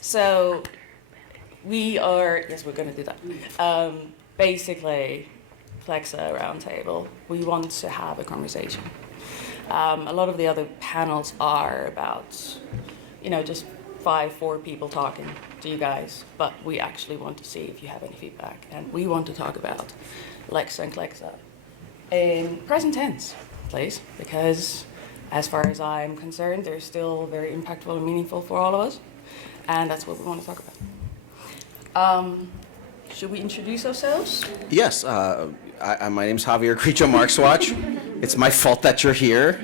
So we are, yes, we're going to do that. Basically, Clexa Roundtable, we want to have a conversation. A lot of the other panels are about, just 4 people talking to you guys, but we actually want to see if you have any feedback. And we want to talk about Lexa and Clexa in present tense, please, because as far as I'm concerned, they're still very impactful and meaningful for all of us, and that's what we want to talk about. Should we introduce ourselves? Yes, my name's Javier, Grillo-Marxuach. It's my fault that you're here.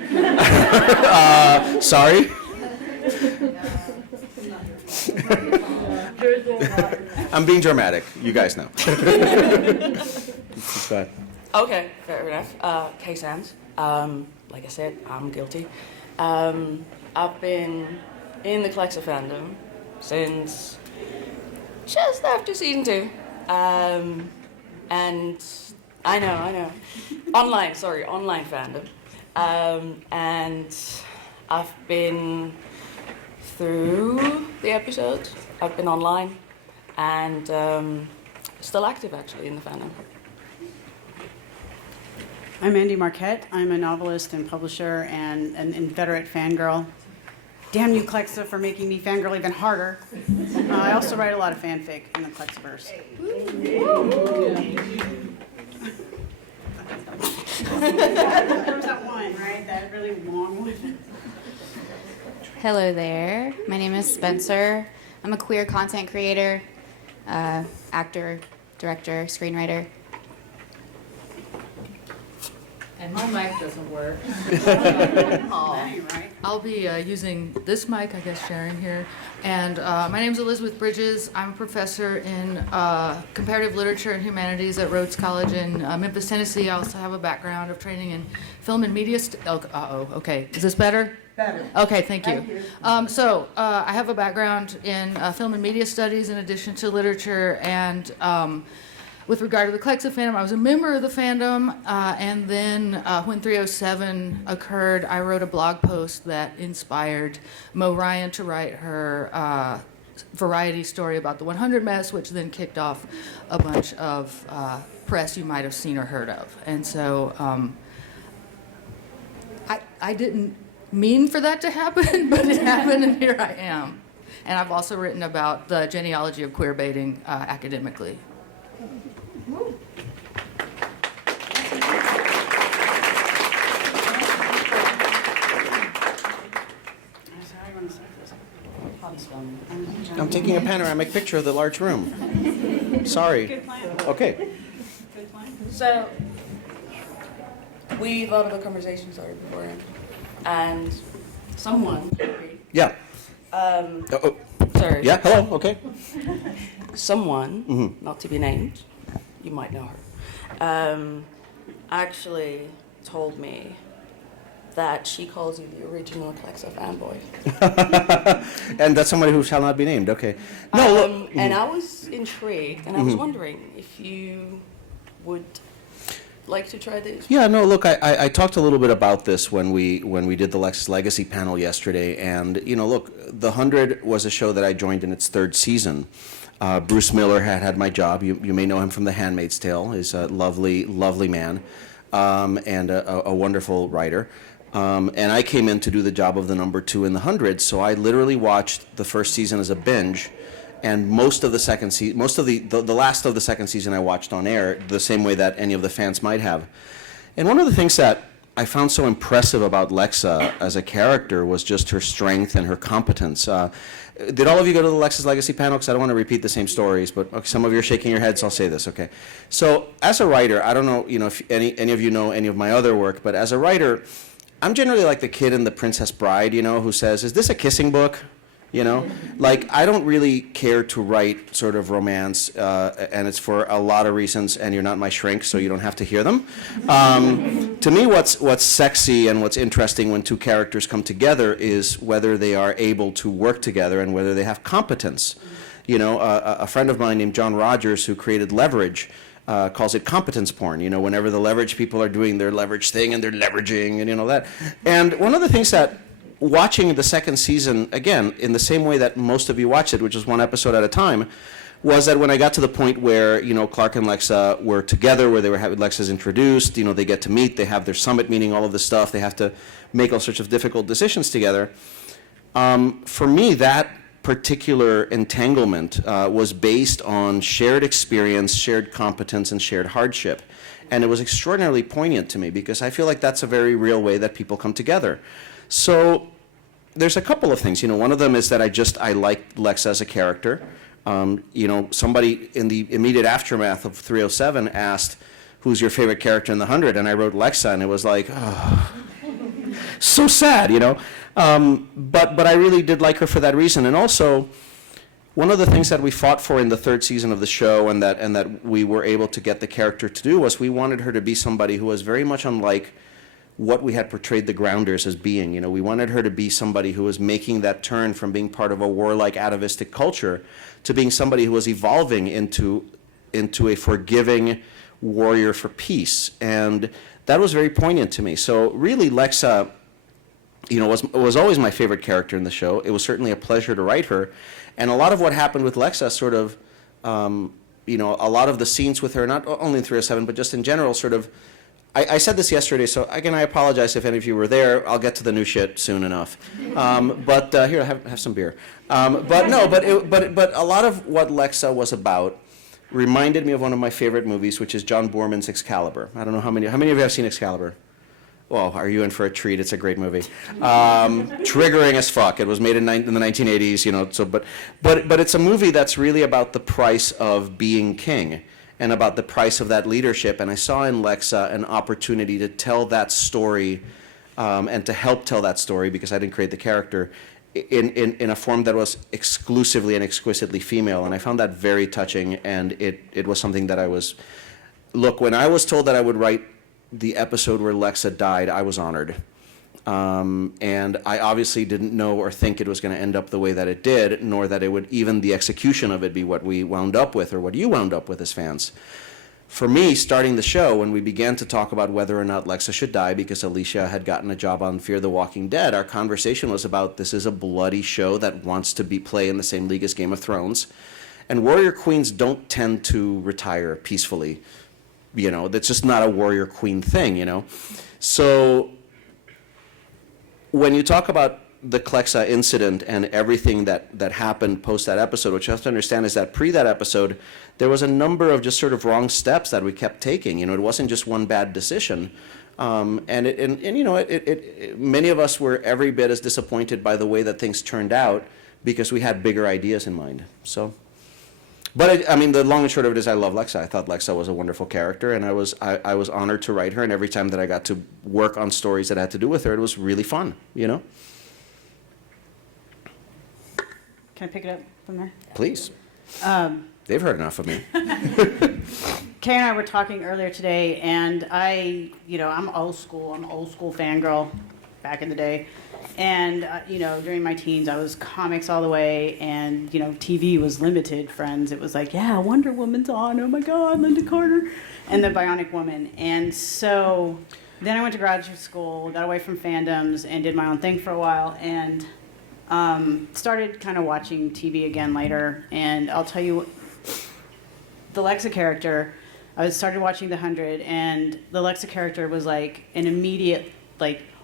Sorry. I'm being dramatic. You guys know. Go ahead. Okay, fair enough. Kaye Sands. Like I said, I'm guilty. I've been in the Clexa fandom since just after season 2. And I know. Online fandom. And I've been through the episodes. I've been online and still active actually in the fandom. I'm Andi Marquette. I'm a novelist and publisher and an inveterate fangirl. Damn you, Clexa, for making me fangirl even harder. I also write a lot of fanfic in the Clexaverse. There was that one, right? That really long one. Hello there. My name is Spencer. I'm a queer content creator, actor, director, screenwriter. And my mic doesn't work. I'll be using this mic, I guess, sharing here. And my name's Elizabeth Bridges. I'm a professor in comparative literature and humanities at Rhodes College in Memphis, Tennessee. I also have a background of training in film and media. Okay. Is this better? Better. Okay, thank you. So I have a background in film and media studies in addition to literature, and with regard to the Clexa fandom, I was a member of the fandom, and then when 307 occurred, I wrote a blog post that inspired Mo Ryan to write her variety story about the 100 mess, which then kicked off a bunch of press you might have seen or heard of. And so I didn't mean for that to happen, but it happened, and here I am. And I've also written about the genealogy of queer baiting academically. I'm taking a panoramic picture of the large room. Sorry. Good plan. Okay. Good plan. So we've had a conversation started beforehand, and someone. Yeah. Sorry. Yeah. Hello. Okay. Someone, not to be named, you might know her, actually told me that she calls you the original Clexa fanboy. And that's somebody who shall not be named. Okay. No. Look. And I was intrigued, and I was wondering if you would like to try this. Yeah, no, look, I talked a little bit about this when we did the Lex's Legacy panel yesterday, and, look, The 100 was a show that I joined in its 3rd season. Bruce Miller had my job. You may know him from The Handmaid's Tale. He's a lovely, lovely man, and a wonderful writer. And I came in to do the job of the number 2 in The 100, so I literally watched the first season as a binge, and most of the second season, the last of the second season I watched on air, the same way that any of the fans might have. And one of the things that I found so impressive about Lexa as a character was just her strength and her competence. Did all of you go to the Lex's Legacy panel? Because I don't want to repeat the same stories, but okay, some of you are shaking your heads, so I'll say this, okay? So as a writer, I don't know, if any of you know any of my other work, but as a writer, I'm generally like the kid in The Princess Bride, who says, is this a kissing book? Like, I don't really care to write sort of romance, and it's for a lot of reasons, and you're not my shrink, so you don't have to hear them. To me, what's sexy and what's interesting when 2 characters come together is whether they are able to work together and whether they have competence. A friend of mine named John Rogers, who created Leverage, calls it competence porn. Whenever the leverage people are doing their leverage thing and they're leveraging and that. And one of the things that watching the second season, again, in the same way that most of you watched it, which is one episode at a time, was that when I got to the point where, Clark and Lexa were together, where they were having Lexa's introduced, they get to meet, they have their summit meeting, all of this stuff, they have to make all sorts of difficult decisions together. For me, that particular entanglement was based on shared experience, shared competence, and shared hardship. And it was extraordinarily poignant to me because I feel like that's a very real way that people come together. So there's a couple of things. One of them is that I liked Lexa as a character. Somebody in the immediate aftermath of 307 asked, who's your favorite character in the 100? And I wrote Lexa, and it was like, oh, so sad, But I really did like her for that reason. And also, one of the things that we fought for in the third season of the show and that we were able to get the character to do was we wanted her to be somebody who was very much unlike what we had portrayed the Grounders as being. We wanted her to be somebody who was making that turn from being part of a warlike, atavistic culture to being somebody who was evolving into a forgiving warrior for peace. And that was very poignant to me. So really, Lexa, was always my favorite character in the show. It was certainly a pleasure to write her. And a lot of what happened with Lexa sort of, a lot of the scenes with her, not only in 307, but just in general, sort of, I said this yesterday, so again, I apologize if any of you were there. I'll get to the new shit soon enough. But here, have some beer. But a lot of what Lexa was about reminded me of one of my favorite movies, which is John Boorman's Excalibur. I don't know how many of you have seen Excalibur? Well, are you in for a treat? It's a great movie. Triggering as fuck. It was made in the 1980s, but it's a movie that's really about the price of being king and about the price of that leadership. And I saw in Lexa an opportunity to tell that story and to help tell that story, because I didn't create the character, in a form that was exclusively and exquisitely female. And I found that very touching, and it was something that look, when I was told that I would write the episode where Lexa died, I was honored. And I obviously didn't know or think it was going to end up the way that it did, nor that it would, even the execution of it, be what we wound up with or what you wound up with as fans. For me, starting the show, when we began to talk about whether or not Lexa should die because Alicia had gotten a job on Fear the Walking Dead, our conversation was about, this is a bloody show that wants to play in the same league as Game of Thrones. And warrior queens don't tend to retire peacefully. That's just not a warrior queen thing, So when you talk about the Clexa incident and everything that happened post that episode, what you have to understand is that pre that episode, there was a number of just sort of wrong steps that we kept taking. It wasn't just one bad decision. Many of us were every bit as disappointed by the way that things turned out because we had bigger ideas in mind. So. But the long and short of it is I love Lexa. I thought Lexa was a wonderful character, and I was honored to write her, and every time that I got to work on stories that had to do with her, it was really fun, Can I pick it up from there? Please. They've heard enough of me. Kaye and I were talking earlier today, and I'm old school. I'm an old school fangirl back in the day. And, during my teens, I was comics all the way, and, TV was limited, friends. It was like, yeah, Wonder Woman's on, oh my God, Linda Carter, and the Bionic Woman. And so then I went to graduate school, got away from fandoms, and did my own thing for a while, and started kind of watching TV again later. And I'll tell you, the Lexa character, I started watching The 100, and the Lexa character was like an immediate,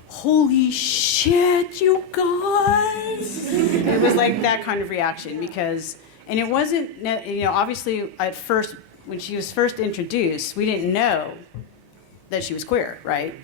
holy shit, you guys. It was like that kind of reaction and it wasn't, obviously at first, when she was first introduced, we didn't know that she was queer, right?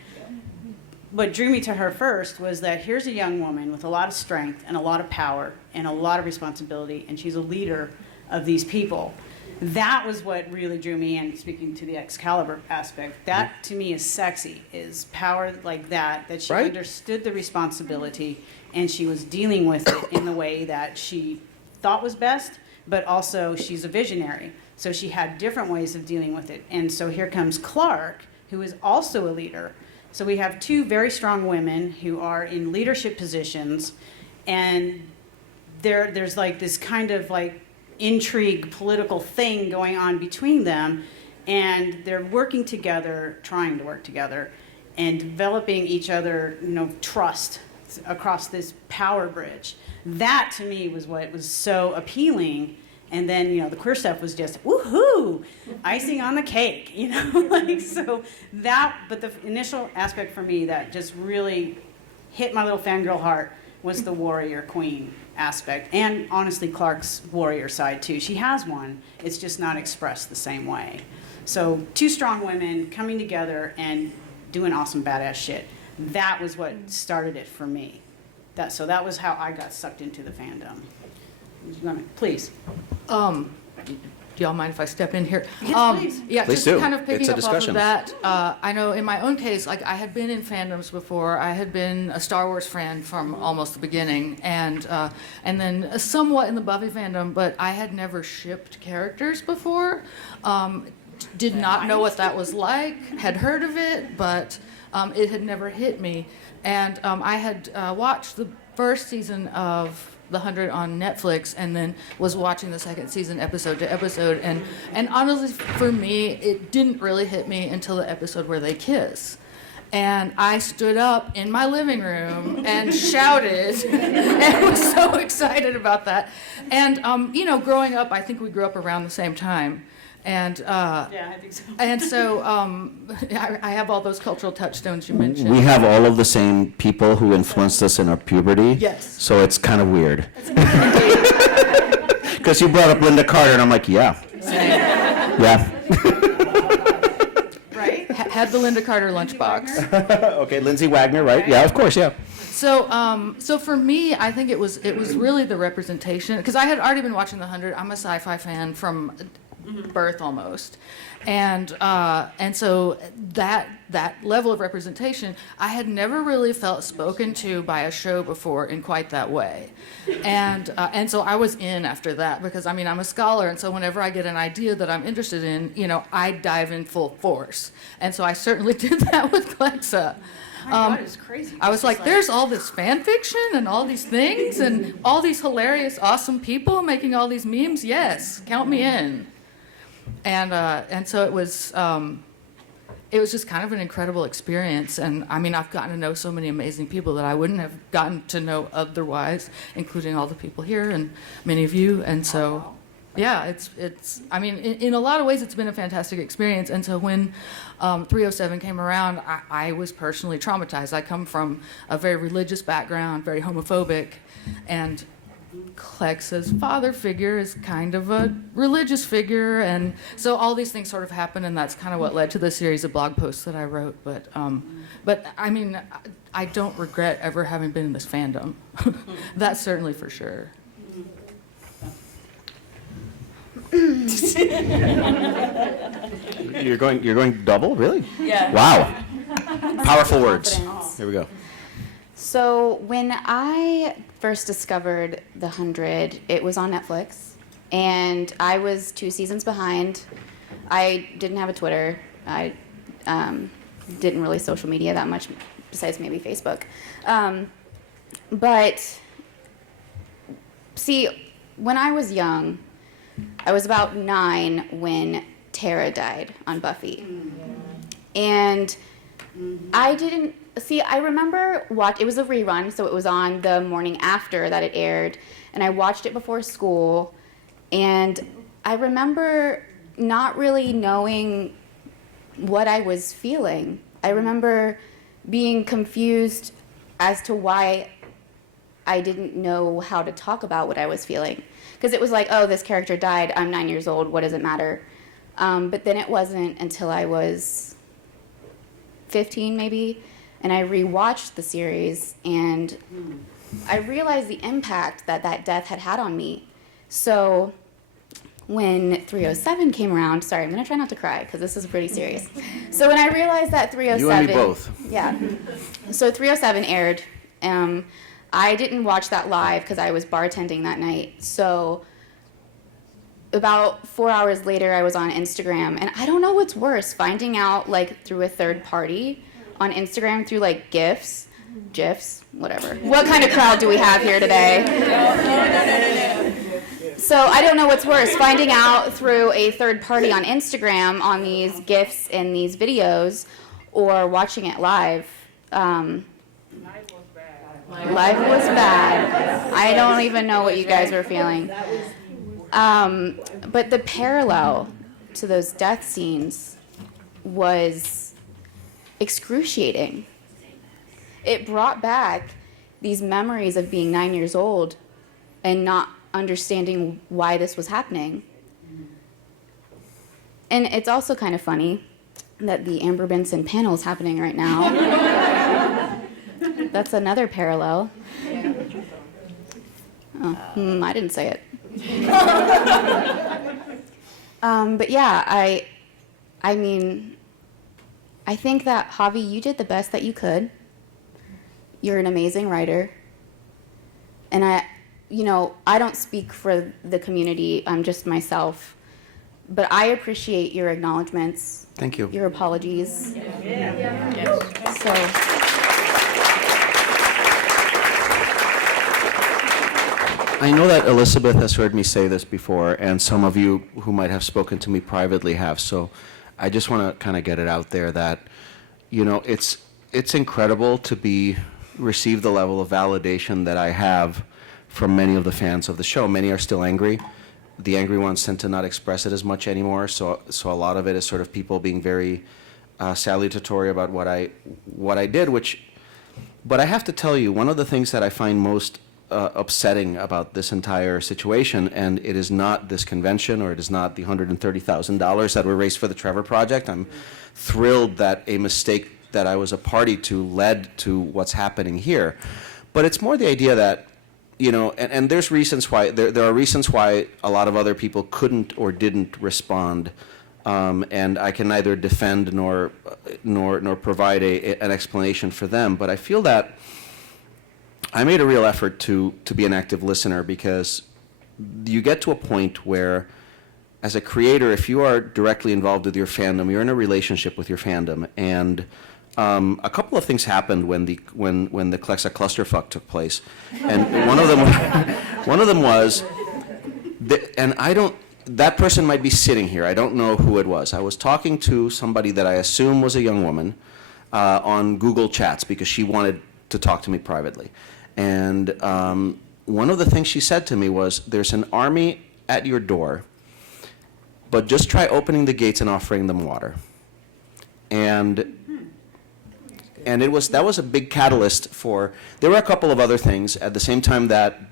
What drew me to her first was that here's a young woman with a lot of strength and a lot of power and a lot of responsibility, and she's a leader of these people. That was what really drew me in, speaking to the Excalibur aspect. That, to me, is sexy, is power like that she right. understood the responsibility, and she was dealing with it in the way that she thought was best, but also she's a visionary. So she had different ways of dealing with it. And so here comes Clark, who is also a leader. So we have two very strong women who are in leadership positions, and there's this kind of intrigue, political thing going on between them, and they're working together, trying to work together, and developing each other, trust across this power bridge. That to me was what was so appealing. And then, you know, the queer stuff was just, woohoo, icing on the cake, you know, like, so that, but the initial aspect for me that just really hit my little fangirl heart was the warrior queen aspect. And honestly, Clark's warrior side too. She has one, it's just not expressed the same way. So 2 strong women coming together and doing awesome badass shit. That was what started it for me. So that was how I got sucked into the fandom. Please. Do y'all mind if I step in here? Yes, please. Yeah, Please just do. kind of It's picking a up off discussion. of that. I know in my own case, like I had been in fandoms before. I had been a Star Wars fan from almost the beginning, and then somewhat in the Buffy fandom, but I had never shipped characters before. Did not know what that was like. Had heard of it, but it had never hit me. And I had watched the first season of The 100 on Netflix, and then was watching the second season episode to episode. And honestly, for me, it didn't really hit me until the episode where they kiss. And I stood up in my living room and shouted and was so excited about that. And, you know, growing up, I think we grew up around the same time. And Yeah, I think so. and so I have all those cultural touchstones you mentioned. We have all of the same people who influenced us in our puberty. Yes. So it's kind of weird. Because you brought up Linda Carter, and I'm like, yeah. Yeah. Right? Had the Linda Carter lunchbox. Okay, Lindsay Wagner, right? Yeah, of course, yeah. So, so for me, I think it was really the representation, because I had already been watching The 100. I'm a sci-fi fan from birth almost, and so that level of representation I had never really felt spoken to by a show before in quite that way, and so I was in after that, because I mean I'm a scholar, and so whenever I get an idea that I'm interested in, you know, I dive in full force, and so I certainly did that with Clexa. My God, it's crazy. I was It's like, just there's all this fan fiction and all these things and all these hilarious, awesome people making all these memes. Yes, count me in. And so it was just kind of an incredible experience. And I mean, I've gotten to know so many amazing people that I wouldn't have gotten to know otherwise, including all the people here and many of you. And so, yeah, it's. I mean, in a lot of ways, it's been a fantastic experience. And so when 307 came around, I was personally traumatized. I come from a very religious background, very homophobic, and Clexa's father figure is kind of a religious figure, and so all these things sort of happened, and that's kind of what led to the series of blog posts that I wrote. But I mean, I don't regret ever having been in this fandom. That's certainly for sure. You're going double, really? Yeah. Wow. Powerful words. Confidence. Here we go. So when I first discovered The 100, it was on Netflix, and I was 2 seasons behind. I didn't have a Twitter. I didn't really social media that much, besides maybe Facebook. But see, when I was young, I was about 9 when Tara died on Buffy. And I didn't see, I remember it was a rerun, so it was on the morning after that it aired, and I watched it before school, and I remember not really knowing what I was feeling. I remember being confused as to why I didn't know how to talk about what I was feeling. Because it was like, oh, this character died, I'm 9 years old, what does it matter? But then it wasn't until I was 15 maybe, and I rewatched the series, and I realized the impact that death had on me. So when 307 came around, sorry, I'm going to try not to cry because this is pretty serious. So when I realized that 307... You and me both. Yeah. So 307 aired. I didn't watch that live because I was bartending that night. So about 4 hours later, I was on Instagram, and I don't know what's worse, finding out like through a third party on Instagram through like GIFs, whatever. What kind of crowd do we have here today? So I don't know what's worse, finding out through a third party on Instagram on these GIFs and these videos, or watching it live. Life was bad. I don't even know what you guys were feeling. But the parallel to those death scenes was excruciating. It brought back these memories of being 9 years old and not understanding why this was happening. And it's also kind of funny that the Amber Benson panel is happening right now. That's another parallel. Oh, I didn't say it. But yeah, I mean, I think that, Javi, you did the best that you could. You're an amazing writer. And I don't speak for the community, I'm just myself. But I appreciate your acknowledgments. Thank you. Your apologies. Yes. So, I know that Elizabeth has heard me say this before, and some of you who might have spoken to me privately have, so I just want to kind of get it out there that, it's incredible to receive the level of validation that I have from many of the fans of the show. Many are still angry. The angry ones tend to not express it as much anymore, so a lot of it is sort of people being very salutatory about what I did, but I have to tell you, one of the things that I find most upsetting about this entire situation, and it is not this convention, or it is not the $130,000 that were raised for the Trevor Project. I'm thrilled that a mistake that I was a party to led to what's happening here. But it's more the idea that, and there's reasons why, there are reasons why a lot of other people couldn't or didn't respond, and I can neither defend nor provide an explanation for them. But I feel that I made a real effort to be an active listener, because you get to a point where, as a creator, if you are directly involved with your fandom, you're in a relationship with your fandom, and a couple of things happened when the Clexa clusterfuck took place, and one of them was, that person might be sitting here. I don't know who it was. I was talking to somebody that I assume was a young woman on Google Chats, because she wanted to talk to me privately. And one of the things she said to me was, there's an army at your door, but just try opening the gates and offering them water. And that was a big catalyst for, there were a couple of other things. At the same time that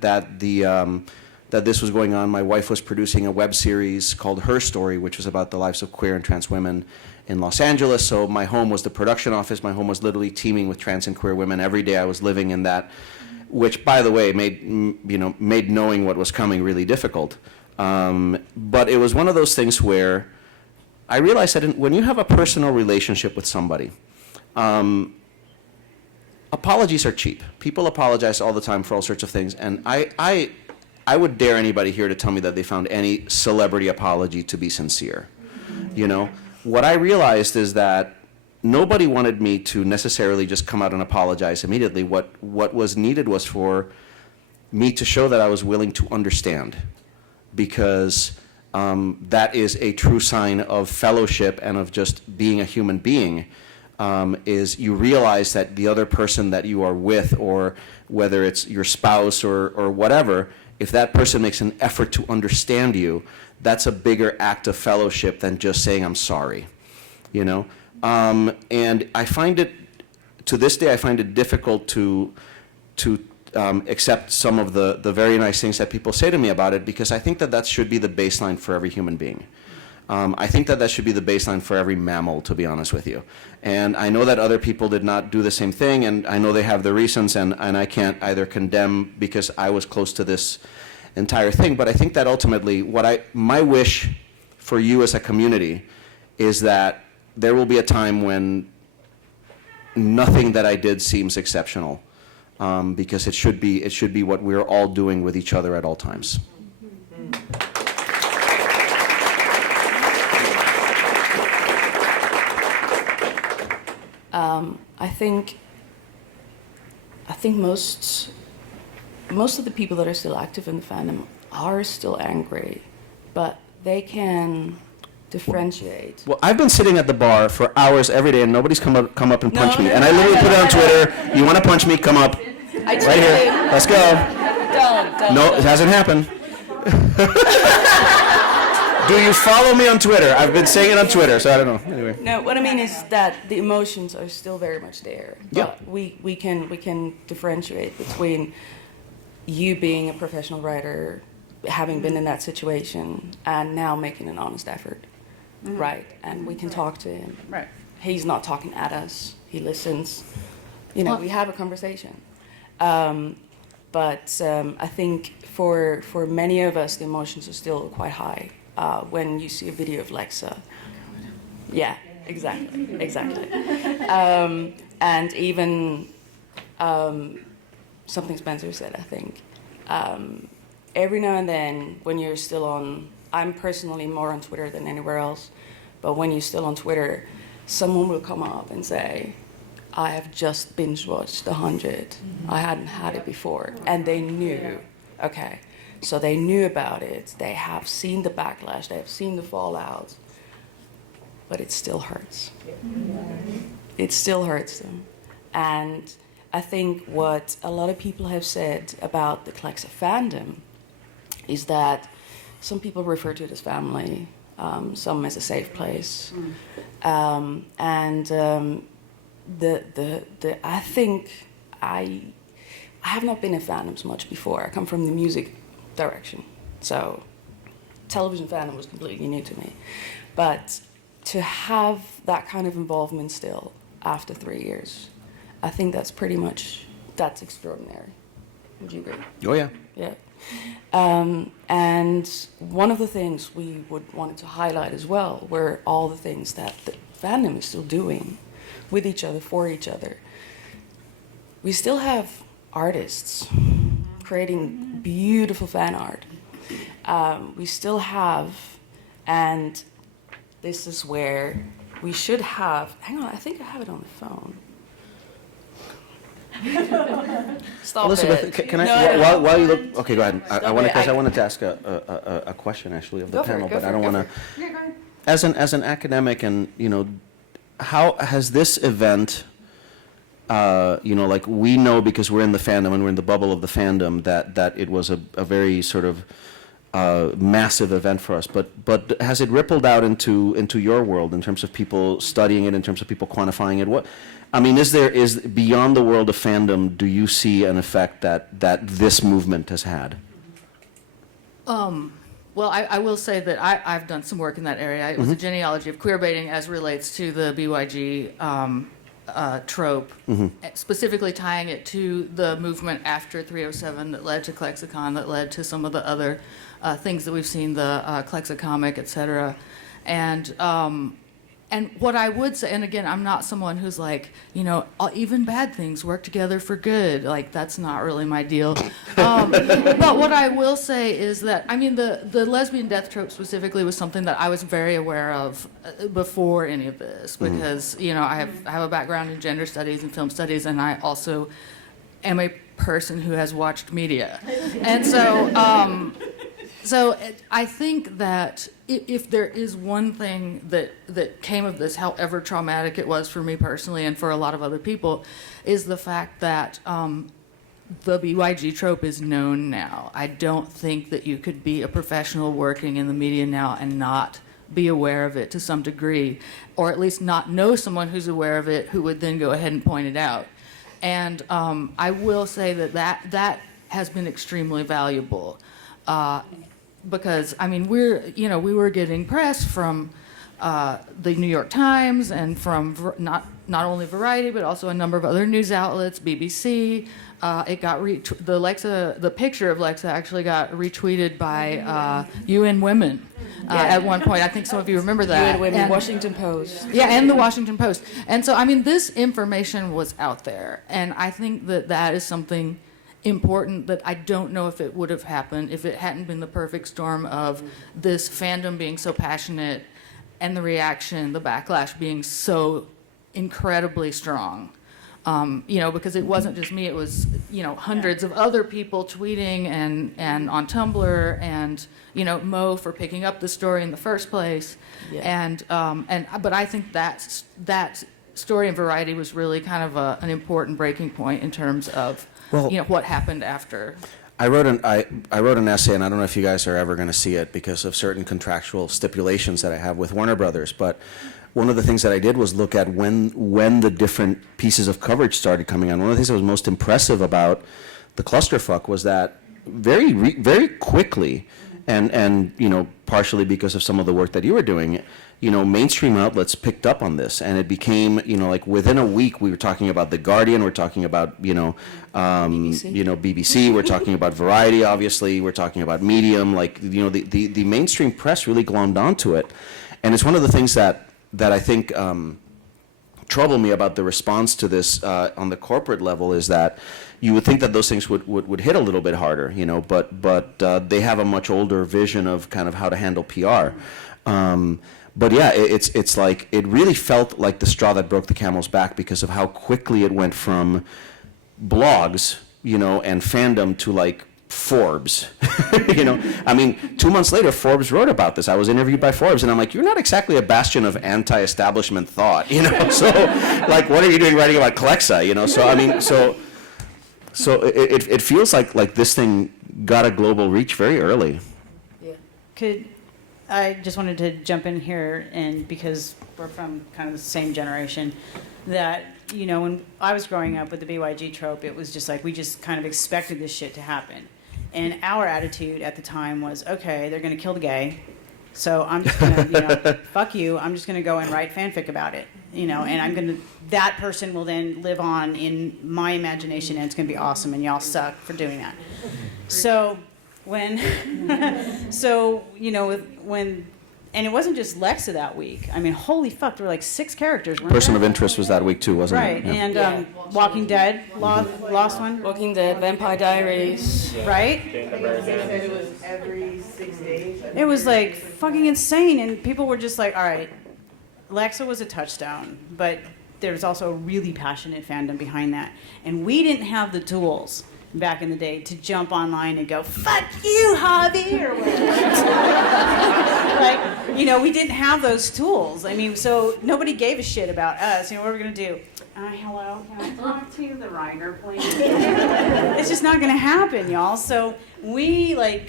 this was going on, my wife was producing a web series called Her Story, which was about the lives of queer and trans women in Los Angeles. So my home was the production office. My home was literally teeming with trans and queer women. Every day I was living in that, which, by the way, made knowing what was coming really difficult. But it was one of those things where I realized that when you have a personal relationship with somebody, apologies are cheap. People apologize all the time for all sorts of things, and I would dare anybody here to tell me that they found any celebrity apology to be sincere. What I realized is that nobody wanted me to necessarily just come out and apologize immediately. What was needed was for me to show that I was willing to understand, because that is a true sign of fellowship and of just being a human being, is you realize that the other person that you are with, or whether it's your spouse or whatever, if that person makes an effort to understand you, that's a bigger act of fellowship than just saying, I'm sorry, And I find it, to this day, I find it difficult to accept some of the very nice things that people say to me about it, because I think that should be the baseline for every human being. I think that should be the baseline for every mammal, to be honest with you. And I know that other people did not do the same thing, and I know they have their reasons, and I can't either condemn because I was close to this entire thing, but I think that ultimately my wish for you as a community is that there will be a time when nothing that I did seems exceptional, because it should be what we're all doing with each other at all times. I think most of the people that are still active in the fandom are still angry, but they can differentiate. Well, I've been sitting at the bar for hours every day, and nobody's come up and punched me. And I literally put it on Twitter, you want to punch me, come up. I Right here. Let's go. Don't. No, it hasn't happened. Do you follow me on Twitter? I've been saying it on Twitter, so I don't know. Anyway. No, what I mean is that the emotions are still very much there. Yeah. But we can differentiate between you being a professional writer, having been in that situation, and now making an honest effort, right? And we can talk to him. Right. He's not talking at us. He listens. You know, Well- we have a conversation. But I think for many of us, the emotions are still quite high when you see a video of Lexa. Yeah, exactly. And even something Spencer said, I think. Every now and then, when you're still on, I'm personally more on Twitter than anywhere else, but when you're still on Twitter, someone will come up and say, I have just binge watched 100. I hadn't had it before. And they knew, okay, so they knew about it. They have seen the backlash, they have seen the fallout, but it still hurts. It still hurts them. And I think what a lot of people have said about the Clexa fandom is that some people refer to it as family, some as a safe place. I think I have not been in fandoms much before. I come from the music direction, so television fandom was completely new to me. But to have that kind of involvement still after 3 years, I think that's extraordinary. Would you agree? Oh, yeah. Yeah. And one of the things we wanted to highlight as well were all the things that the fandom is still doing with each other, for each other. We still have artists creating beautiful fan art. We still have, and this is where we should have, hang on, I think I have it on the phone. Stop Elizabeth, it. can I, No. while you look, okay, go ahead. I Stop wanted, it. because I wanted to ask a question actually of the Go for it, panel, go but for I it, don't go want for to. As an academic, and how has this event, like we know because we're in the fandom and we're in the bubble of the fandom that it was a very sort of massive event for us, but has it rippled out into your world in terms of people studying it, in terms of people quantifying it? What, I mean, is beyond the world of fandom, do you see an effect that this movement has had? Well, I will say that I've done some work in that area. It was a genealogy of queer baiting as relates to the BYG trope, specifically tying it to the movement after 307 that led to ClexaCon, that led to some of the other things that we've seen, the Clexa comic, et cetera. And what I would say, and again, I'm not someone who's like, even bad things work together for good. Like, that's not really my deal. But what I will say is that, I mean, the lesbian death trope specifically was something that I was very aware of before any of this, because, I have a background in gender studies and film studies, and I also am a person who has watched media. And so I think that if there is one thing that came of this, however traumatic it was for me personally and for a lot of other people, is the fact that the BYG trope is known now. I don't think that you could be a professional working in the media now and not be aware of it to some degree, or at least not know someone who's aware of it who would then go ahead and point it out. And I will say that has been extremely valuable. Because, I mean, we were getting press from the New York Times and from not only Variety, but also a number of other news outlets, BBC. It got the picture of Lexa actually got retweeted by UN Women at one point. I think some of you remember that. UN Women, Washington Post. Yeah, and the Washington Post. And so, I mean, this information was out there, and I think that is something important that I don't know if it would have happened if it hadn't been the perfect storm of this fandom being so passionate and the reaction, the backlash being so incredibly strong. Because it wasn't just me, it was, hundreds of other people tweeting and on Tumblr and, Mo for picking up the story in the first place. Yeah. But I think that story and variety was really kind of an important breaking point in terms of, Well, what happened after. I wrote an essay, and I don't know if you guys are ever going to see it because of certain contractual stipulations that I have with Warner Brothers. But one of the things that I did was look at when the different pieces of coverage started coming on. One of the things that was most impressive about the clusterfuck was that very quickly, and partially because of some of the work that you were doing, mainstream outlets picked up on this, and it became, like within a week, we were talking about The Guardian, we're talking about, BBC, we're talking about Variety, obviously, we're talking about Medium, like, the mainstream press really glommed onto it. And it's one of the things that I think trouble me about the response to this on the corporate level is that you would think that those things would hit a little bit harder, but they have a much older vision of kind of how to handle PR. But yeah, it's like, it really felt like the straw that broke the camel's back because of how quickly it went from blogs, and fandom to like Forbes. I mean, 2 months later, Forbes wrote about this. I was interviewed by Forbes, and I'm like, you're not exactly a bastion of anti-establishment thought, So, like, what are you doing writing about Clexa, So, I mean, so it feels like this thing got a global reach very early. Yeah. I just wanted to jump in here, and because we're from kind of the same generation, that, when I was growing up with the BYG trope, it was just like, we just kind of expected this shit to happen. And our attitude at the time was, okay, they're going to kill the gay, so I'm just going to, fuck you, I'm just going to go and write fanfic about it, and that person will then live on in my imagination, and it's going to be awesome, and y'all suck for doing that. So... and it wasn't just Lexa that week. I mean, holy fuck, there were like 6 characters. Person of Interest was that week too, wasn't right. it? Right, and Walking Dead, lost one. Walking Dead, Vampire Diaries. Right? It was every 6 days. It was like fucking insane, and people were just like, all right, Lexa was a touchstone, but there was also a really passionate fandom behind that. And we didn't have the tools back in the day to jump online and go, fuck you, Javier, or whatever. We didn't have those tools. I mean, so nobody gave a shit about us. What are we going to do? Hello, can I talk to the writer, please? It's just not going to happen, y'all. So we, the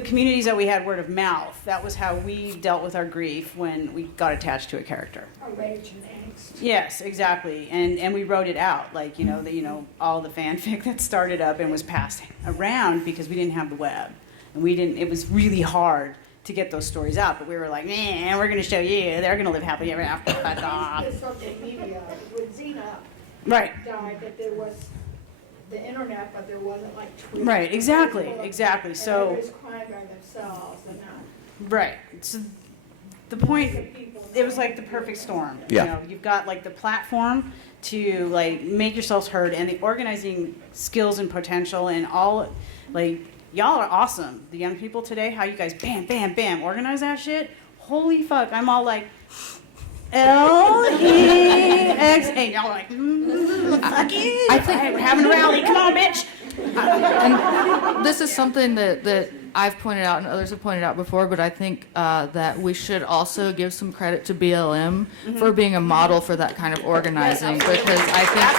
communities that we had word of mouth, that was how we dealt with our grief when we got attached to a character. Our rage and angst. Yes, exactly. And we wrote it out, all the fanfic that started up and was passed around because we didn't have the web. And it was really hard to get those stories out, but we were like, man, we're going to show you, they're going to live happily ever after. The social media, when Xena Right. died, that there was the internet, but there wasn't like Twitter. Right, exactly. And So, everybody's crying by themselves and right. So the point, it was like the perfect storm. Yeah. You've got the platform to make yourselves heard, and the organizing skills and potential, and all y'all are awesome. The young people today, how you guys bam, bam, bam organize that shit. Holy fuck! I'm all like LEXA. Y'all are like, fuck you. I think we're having a rally. Come on, bitch. And this is something that I've pointed out and others have pointed out before, but I think that we should also give some credit to BLM for being a model for that kind of organizing, because I think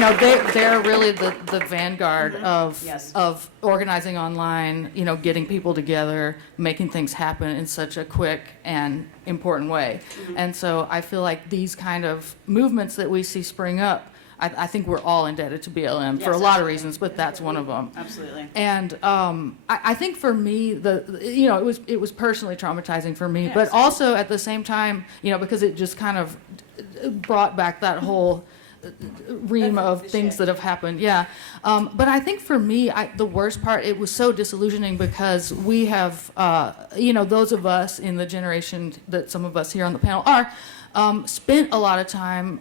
that they're really the vanguard of organizing online, getting people together, making things happen in such a quick and important way. And so I feel like these kind of movements that we see spring up, I think we're all indebted to BLM for a lot of reasons, but that's one of them. Absolutely. And I think for me, it was personally traumatizing for me, Yes. but also at the same time, because it just kind of brought back that whole ream of things that have happened. Yeah. But I think for me, the worst part, it was so disillusioning because we have, those of us in the generation that some of us here on the panel are, spent a lot of time,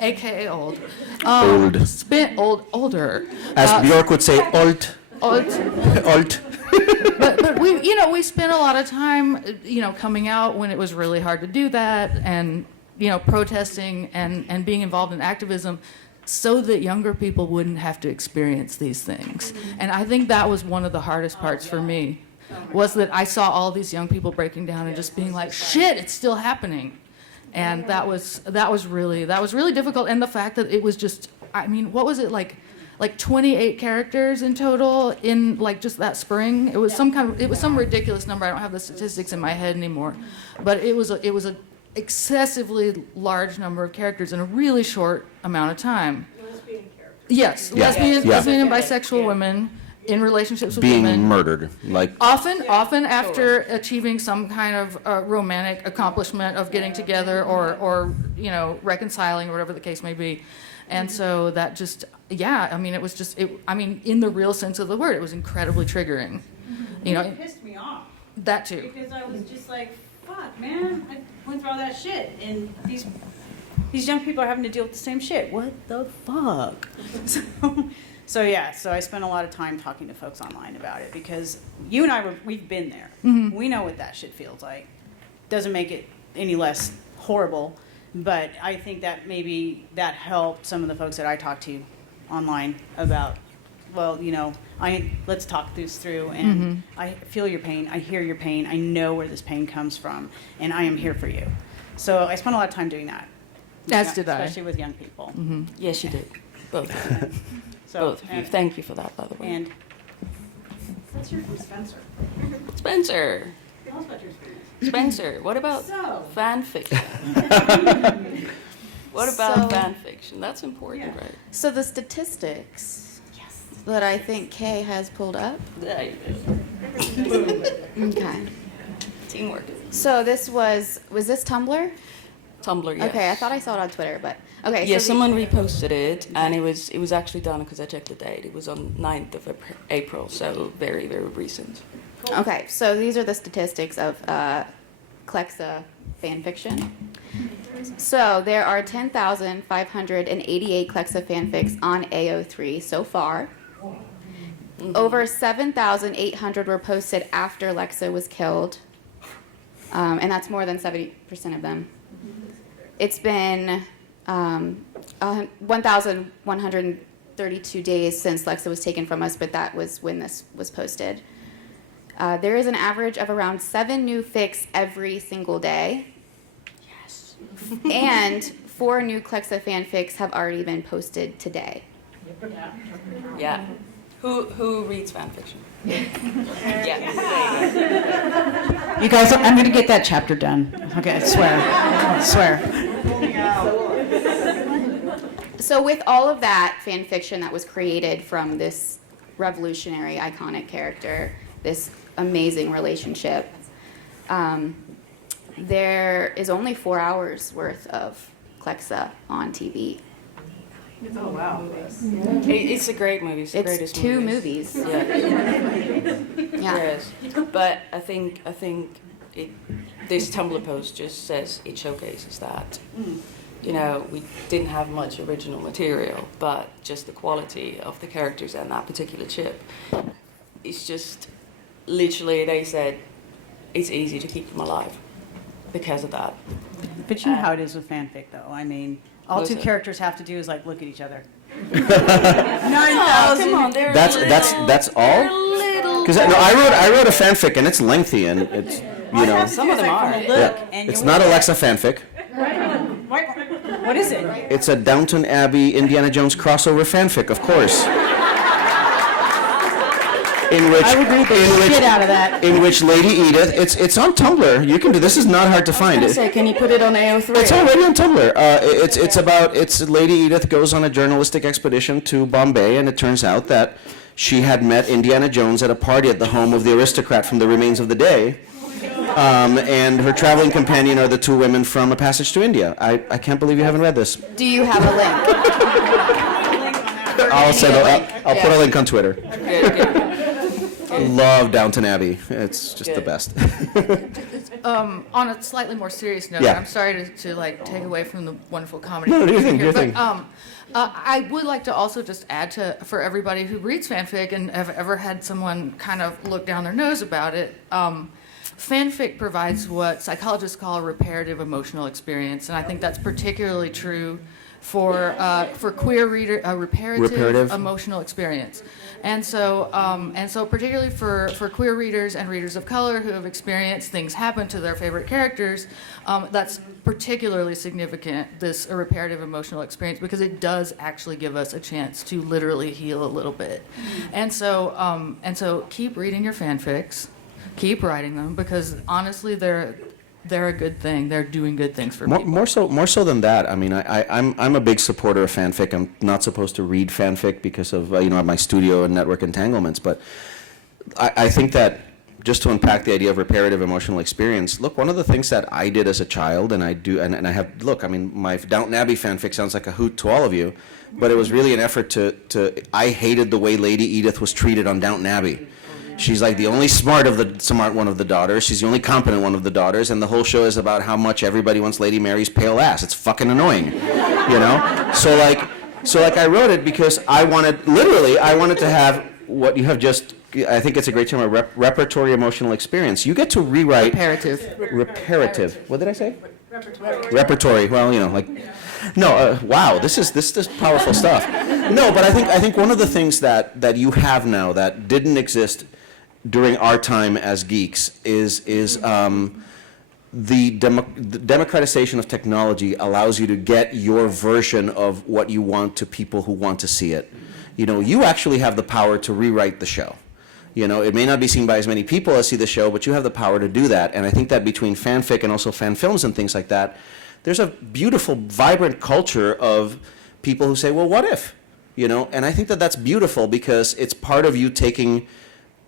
AKA old. Old. Spent older. As Bjork would say, old. Old. Old. But we spent a lot of time, coming out when it was really hard to do that, and, protesting and being involved in activism so that younger people wouldn't have to experience these things. And I think that was one of the hardest parts for me. was that I saw all these young people breaking down and just being like, shit, it's still happening. And that was really difficult. And the fact that it was just, I mean, what was it like 28 characters in total in like just that spring? It was some ridiculous number. I don't have the statistics in my head anymore, but it was a excessively large number of characters in a really short amount of time. Lesbian characters. Yes, Yeah. lesbian and bisexual women in relationships with Being women. murdered, like, Often after achieving some kind of romantic accomplishment of getting together or reconciling or whatever the case may be. And so that just, I mean, it was just, in the real sense of the word, it was incredibly triggering. It pissed me off. That too. Because I was just like, fuck, man, I went through all that shit, and these young people are having to deal with the same shit. What the fuck? So I spent a lot of time talking to folks online about it, because you and we've been there. Mm-hmm. We know what that shit feels like. Doesn't make it any less horrible, but I think that maybe that helped some of the folks that I talked to online about, well, let's talk this through, and I feel your pain, I hear your pain, I know where this pain comes from, and I am here for you. So I spent a lot of time doing that. As did I. Especially with young people. Yes, you did. Both of you. So, Both of you. Thank you for that, by the way. And let's hear from Spencer. Spencer. Tell us about your experience. Spencer, what about So- fan fiction? What about So- fan fiction? That's important, Yeah. right? So the statistics that I think Kaye has pulled up. There you go. Okay. Teamwork. So this was this Tumblr? Tumblr, yes. Okay, I thought I saw it on Twitter, but okay. Yeah, so someone reposted it, and it was actually done because I checked the date. It was on 9th of April, so very, very recent. Okay, so these are the statistics of Clexa fanfiction. So there are 10,588 Clexa fanfics on AO3 so far. Over 7,800 were posted after Lexa was killed, and that's more than 70% of them. It's been 1,132 days since Lexa was taken from us, but that was when this was posted. There is an average of around 7 new fics every single day. Yes. And 4 new Clexa fanfics have already been posted today. Yeah. Who reads fan fiction? Yeah. You guys, I'm going to get that chapter done. Okay, I swear. So with all of that fan fiction that was created from this revolutionary, iconic character, this amazing relationship, there is only 4 hours worth of Clexa on TV. Oh, wow. It's a great movie. It's the It's greatest 2 movies. movies. Yeah. Yeah. Yes. But I think this Tumblr post just says it showcases that. We didn't have much original material, but just the quality of the characters and that particular chip. It's just literally, they said it's easy to keep them alive because of that. But you know how it is with fanfic, though. I mean, all What 2 is it? characters have to do is like look at each other. Oh, come on, they're that's all? little. Because I wrote a fanfic and it's lengthy and it's Some of them are. it's not a Lexa fanfic. What is it? It's a Downton Abbey Indiana Jones crossover fanfic, of course. In which I would read the shit out of that. in which Lady Edith, it's on Tumblr. You can do this. Is not hard to find. Can you put it on AO3? It's already on Tumblr. It's Lady Edith goes on a journalistic expedition to Bombay, and it turns out that she had met Indiana Jones at a party at the home of the aristocrat from the remains of the day. And her traveling companion are the 2 women from A Passage to India. I can't believe you haven't read this. Do you have a link? I'll put a link on Twitter. Good. Love Downton Abbey. It's just the best. On a slightly more serious note, Yeah. I'm sorry to take away from the wonderful comedy. No, do your thing, here, do your but, thing. I would like to also just add for everybody who reads fanfic and have ever had someone kind of look down their nose about it, fanfic provides what psychologists call a reparative emotional experience, and I think that's particularly true for queer reader, reparative Reparative. emotional experience. And so particularly for queer readers and readers of color who have experienced things happen to their favorite characters, that's particularly significant, this reparative emotional experience, because it does actually give us a chance to literally heal a little bit. And so keep reading your fanfics, keep writing them, because honestly, they're a good thing. They're doing good things for people. More so than that. I mean, I'm a big supporter of fanfic. I'm not supposed to read fanfic because of my studio and network entanglements. But I think that just to unpack the idea of reparative emotional experience, look, one of the things that I did as a child, and I do, and I have, look, I mean, my Downton Abbey fanfic sounds like a hoot to all of you, but it was really an effort I hated the way Lady Edith was treated on Downton Abbey. She's like the only smart one of the daughters. She's the only competent one of the daughters, and the whole show is about how much everybody wants Lady Mary's pale ass. It's fucking annoying, So I wrote it because I wanted to have what you have just. I think it's a great term, a repertory emotional experience. You get to rewrite. Reparative. What did I say? Repertory. Well, No, wow, this is powerful stuff. No, but I think one of the things that you have now that didn't exist during our time as geeks is the democratization of technology allows you to get your version of what you want to people who want to see it. You actually have the power to rewrite the show. It may not be seen by as many people as see the show, but you have the power to do that. And I think that between fanfic and also fan films and things like that, there's a beautiful, vibrant culture of people who say, well, what if? And I think that that's beautiful because it's part of you taking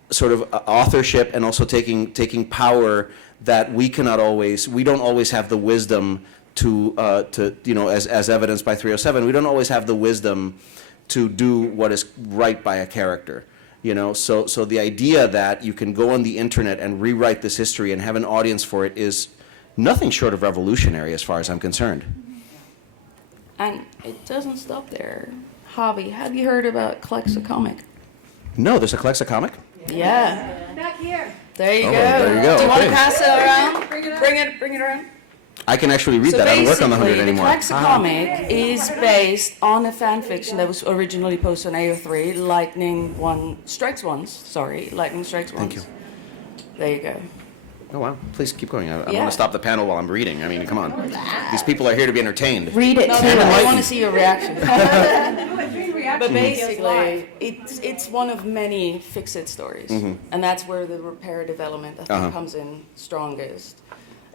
sort of authorship and also taking power that we don't always have the wisdom to as evidenced by 307, we don't always have the wisdom to do what is right by a character. So the idea that you can go on the internet and rewrite this history and have an audience for it is nothing short of revolutionary as far as I'm concerned. And it doesn't stop there. Javi, have you heard about ClexaCon? No, there's a Clexa comic? Yeah. Back here. There you go. There you go. Do you want to Okay. pass it around? Bring it around. I can actually read that. I don't work on the 100 anymore. The ClexaCon is based on a fan fiction that was originally posted on AO3, Lightning Strikes Once. Thank you. There you go. Oh, wow. Please keep going. I Yeah. want to stop the panel while I'm reading. I mean, come on. These people are here to be entertained. Read it No, to I us. want to see your reaction. But basically, it's one of many fix-it stories. And that's where the reparative element, I think, comes in strongest.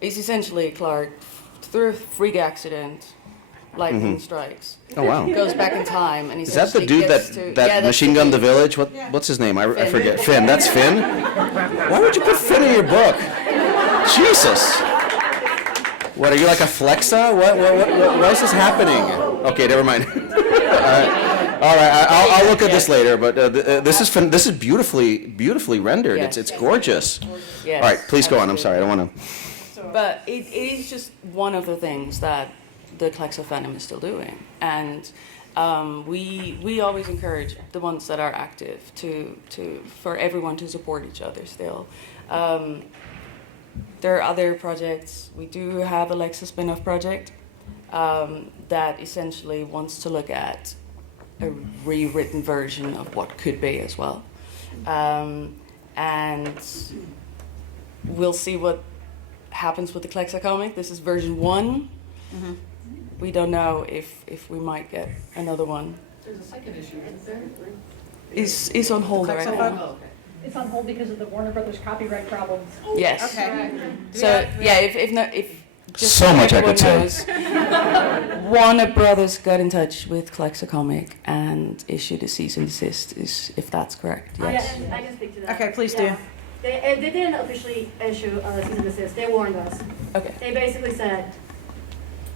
It's essentially Clark, through a freak accident, lightning strikes. Oh, wow. Goes back in time, and Is that the essentially dude gets that that's machine the gunned the dude. village? What's his name? I forget. Finn. That's Finn? Why would you put Finn in your book? Jesus. What, are you like a Flexa? Why is this happening? Okay, never mind. All right. I'll look at this later, but this is beautifully rendered. Yes. It's gorgeous. Yes, All right, please go on. I'm absolutely. sorry. I don't want to. But it is just one of the things that the Clexa Fandom is still doing. And we always encourage the ones that are active for everyone to support each other still. There are other projects. We do have a Lexa spin-off project that essentially wants to look at a rewritten version of what could be as well. And we'll see what happens with the Clexa comic. This is version 1. We don't know if we might get another one. There's a second issue, isn't there? Is on hold right now. It's on hold because of the Warner Brothers copyright problems. Yes. Okay. So yeah, if just So much I everyone could say. knows, Warner Brothers got in touch with Clexa Comic and issued a cease and desist. If that's correct? Yes. I can speak to that. Okay, please Yeah. They didn't officially issue a cease and desist. They warned us. Okay. They basically said,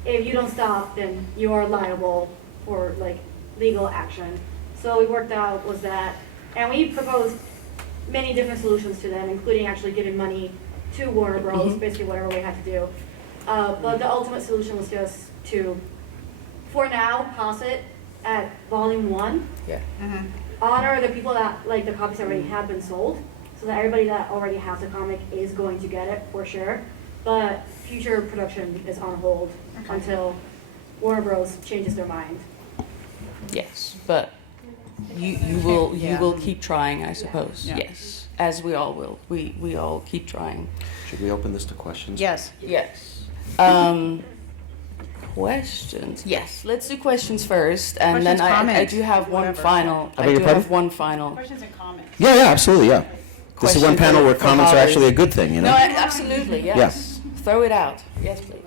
if you don't stop, then you are liable for legal action. So what we worked out was that, and we proposed many different solutions to them, including actually giving money to Warner Bros. Basically whatever we had to do. But the ultimate solution was just to, for now, pause it at volume 1. Yeah. Honor the people that the copies already have been sold, so that everybody that already has a comic is going to get it for sure. But future production is on hold until Warner Bros. Changes their mind. Yes, but you will keep trying, I suppose. Yeah. Yes, as we all will. We all keep trying. Should we open this to questions? Yes. Yes. Questions. Yes. Let's do questions first, and Questions, then I comments, do have one whatever. final. I I beg do your pardon? have one final. Questions and comments. Yeah, yeah, absolutely, yeah. This is one Question panel where for comments are Holly. actually a good thing, you know? No, absolutely. Yes. Throw it out. Yes, please.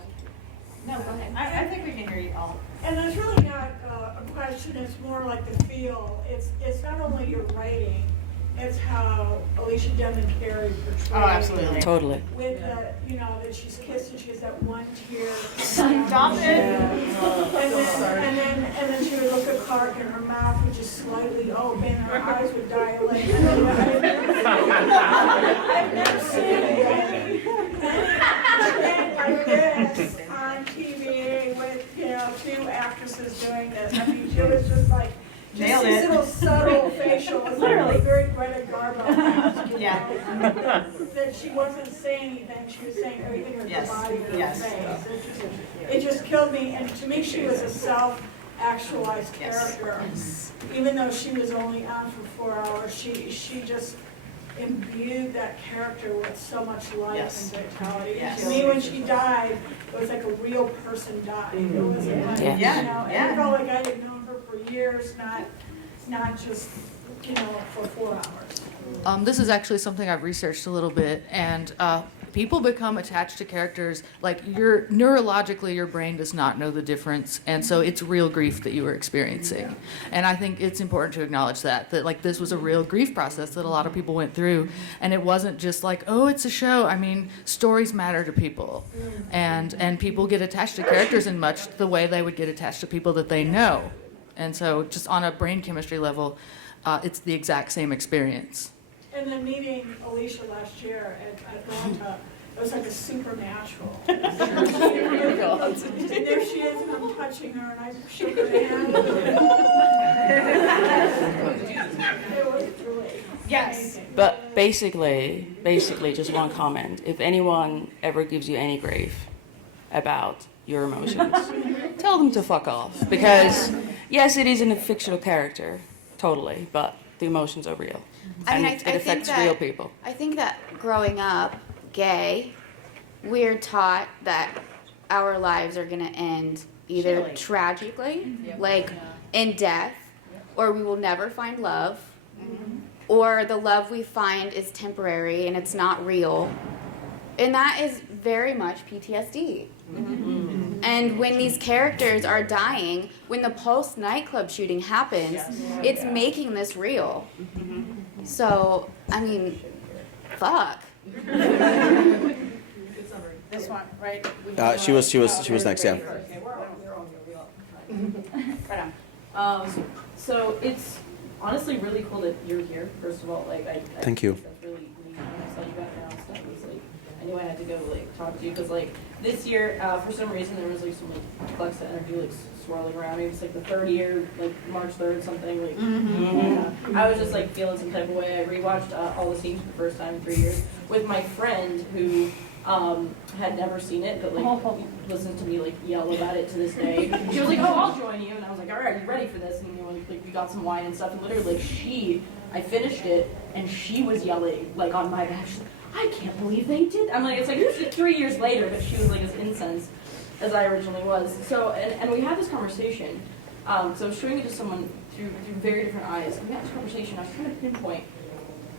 No, go ahead. I think we can hear you all. And it's really not a question, it's more like the feel. It's not only your writing, it's how Alicia Dunn and Carey portray. Oh, absolutely. Totally. With the, you know, that she's kissed and she has that one tear. Stop it. And then she would look at Clark and her mouth would just slightly open, her eyes would dilate. I've never seen anything like this on TV with, you know, two actresses doing this. I mean, she was just like, just these little subtle facials, literally very Greta Garbo. You know, that she wasn't saying anything, she was saying everything with her body and her face. It just killed me, and to me, she was a self-actualized character. Even though she was only on for 4 hours, she just imbued that character with so much life and vitality. To me, when she died, it was like a real person died. It wasn't like, you know, and it felt like I had known her for years, not just, you know, for 4 hours. This is actually something I've researched a little bit, and people become attached to characters, like neurologically your brain does not know the difference, and so it's real grief that you were experiencing. And I think it's important to acknowledge that like this was a real grief process that a lot of people went through, and it wasn't just like, oh, it's a show. I mean, stories matter to people, and people get attached to characters in much the way they would get attached to people that they know. And so just on a brain chemistry level, it's the exact same experience. And then meeting Alicia last year at Atlanta, it was like a supernatural. And there she is, and I'm touching her, and I shook her hand. It was really amazing. But basically, just one comment. If anyone ever gives you any grief about your emotions, tell them to fuck off. Because, yes, it is a fictional character, totally, but the emotions are real. I mean, And it affects real people. I think that growing up gay, we're taught that our lives are going to end either tragically, like in death, or we will never find love, or the love we find is temporary and it's not real. And that is very much PTSD. And when these characters are dying, when the post nightclub shooting happens, it's making this real. So, I mean, fuck. This one, right? She was next, yeah. Right on. So it's honestly really cool that you're here, first of all. Like, I Thank you. think that's really neat. When I saw you got announced, I was like, I knew I had to go like talk to you because like this year, for some reason, there was like some like Clexa energy like swirling around me. It's like the third year, like March 3rd, something like. And, I was just like feeling some type of way. I rewatched all the scenes for the first time in 3 years with my friend who had never seen it, but like listened to me like yell about it to this day. She was like, "Oh, I'll join you," and I was like, "All right, you ready for this?" And you know, like we got some wine and stuff, and literally like I finished it, and she was yelling like on my back. She's like, "I can't believe they did." I'm like, it's like 3 years later, but she was like as incensed as I originally was. So and we had this conversation. So I was showing it to someone through very different eyes. And we had this conversation. I was trying to pinpoint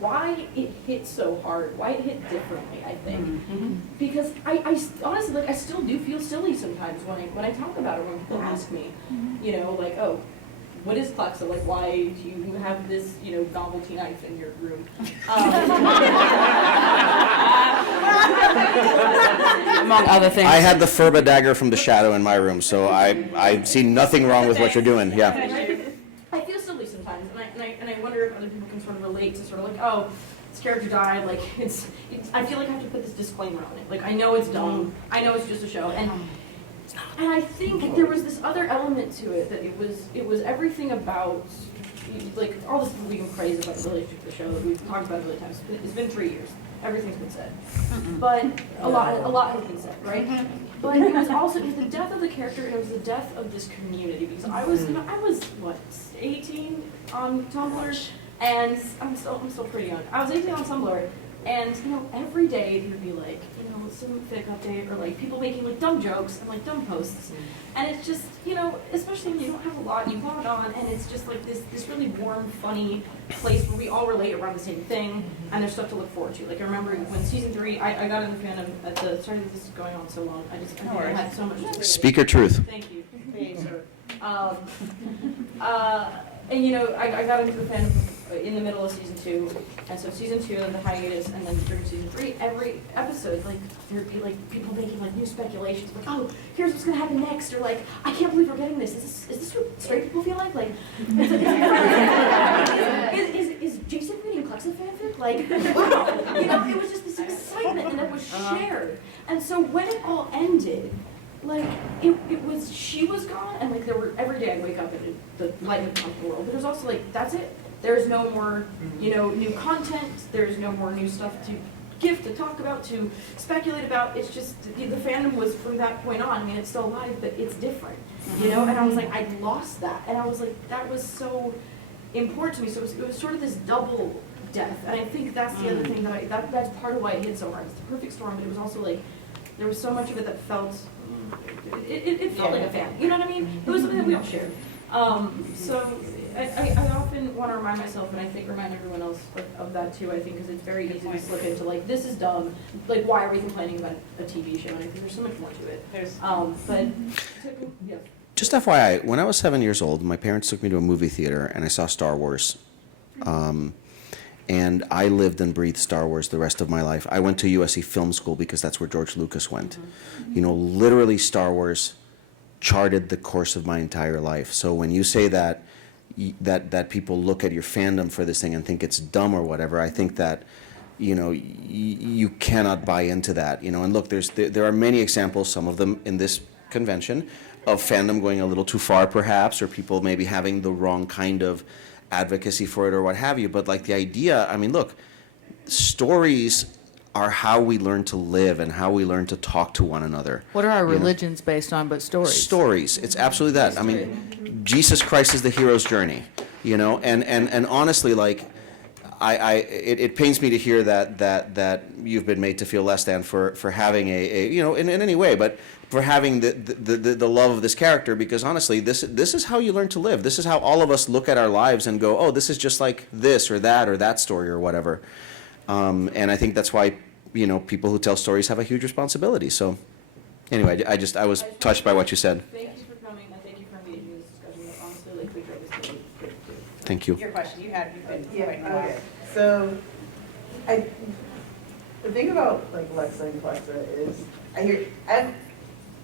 why it hit so hard, why it hit differently, I think. Because I honestly, like, I still do feel silly sometimes when I talk about it, when people ask me, you know, like, oh, what is Clexa? Like, why do you have this, you know, novelty knife in your room? Among other things. I had the Furba dagger from the shadow in my room, so I see nothing wrong with what you're doing, yeah. I feel silly sometimes, and I wonder if other people can sort of relate to sort of like, oh, this character died, like, it's I feel like I have to put this disclaimer on it. Like, I know it's dumb, I know it's just a show, and I think there was this other element to it, that it was everything about, like, all this people we can praise about the relationship to the show that we've talked about a million times. It's been 3 years. everything's been said. But a lot has been said, right? But it was also the death of the character. It was the death of this community because I was what 18 on Tumblr, and I'm still pretty young. I was 18 on Tumblr, and every day there would be like some fic update or like people making like dumb jokes and like dumb posts, and it's just especially when you don't have a lot, you log on and it's just like this really warm, funny place where we all relate around the same thing, and there's stuff to look forward to. Like I remember when season 3, I got into fandom at the sorry this is going on so long. I think I had so much to say. Speak your truth. Thank you. And I got into the fandom in the middle of season 2, and so season 2 and the hiatus, and then during season 3, every episode, like there'd be like people making like new speculations, like, oh, here's what's gonna happen next, or like, I can't believe we're getting this. Is this what straight people feel like? Like, is Jason reading Clexa fanfic? Like, wow, it was just this excitement, and it was shared. And so when it all ended, like it was she was gone, and like there were every day I'd wake up and the light had come to the world. But it was also like that's it. There's no more new content. There's no more new stuff to give, to talk about, to speculate about. It's just the fandom was from that point on. I mean, it's still alive, but it's different, And I was like, I'd lost that, and I was like, that was so important to me. So it was sort of this double death, and I think that's the other thing that's part of why it hit so hard. It's the perfect storm, but it was also like there was so much of it that felt. It felt like a fan, you know what I mean? It was something that we all shared. So I often want to remind myself, and I think remind everyone else of that too, I think, because it's very easy to slip into like, this is dumb, like why are we complaining about a TV show? And I think there's so much more to it. Yeah. Just FYI, when I was 7 years old, my parents took me to a movie theater and I saw Star Wars. And I lived and breathed Star Wars the rest of my life. I went to USC Film School because that's where George Lucas went. Literally Star Wars charted the course of my entire life. So when you say that people look at your fandom for this thing and think it's dumb or whatever, I think that you cannot buy into that. And look, there are many examples, some of them in this convention, of fandom going a little too far perhaps, or people maybe having the wrong kind of advocacy for it or what have you. But like the idea, I mean, look, stories are how we learn to live and how we learn to talk to one another. What are our religions based on but stories? Stories. It's absolutely that. I mean, Jesus Christ is the hero's journey, and honestly, like, it pains me to hear that you've been made to feel less than for having in any way, but for having the love of this character, because honestly, this is how you learn to live. This is how all of us look at our lives and go, oh, this is just like this or that story or whatever. And I think that's why people who tell stories have a huge responsibility. So anyway, I was touched by what you said. Thank you for coming, and thank you for engaging in this discussion. Honestly, like, we drove this really good too. Thank you. Your question, you've been waiting a while. Okay. So, the thing about like Lexa and Clexa is,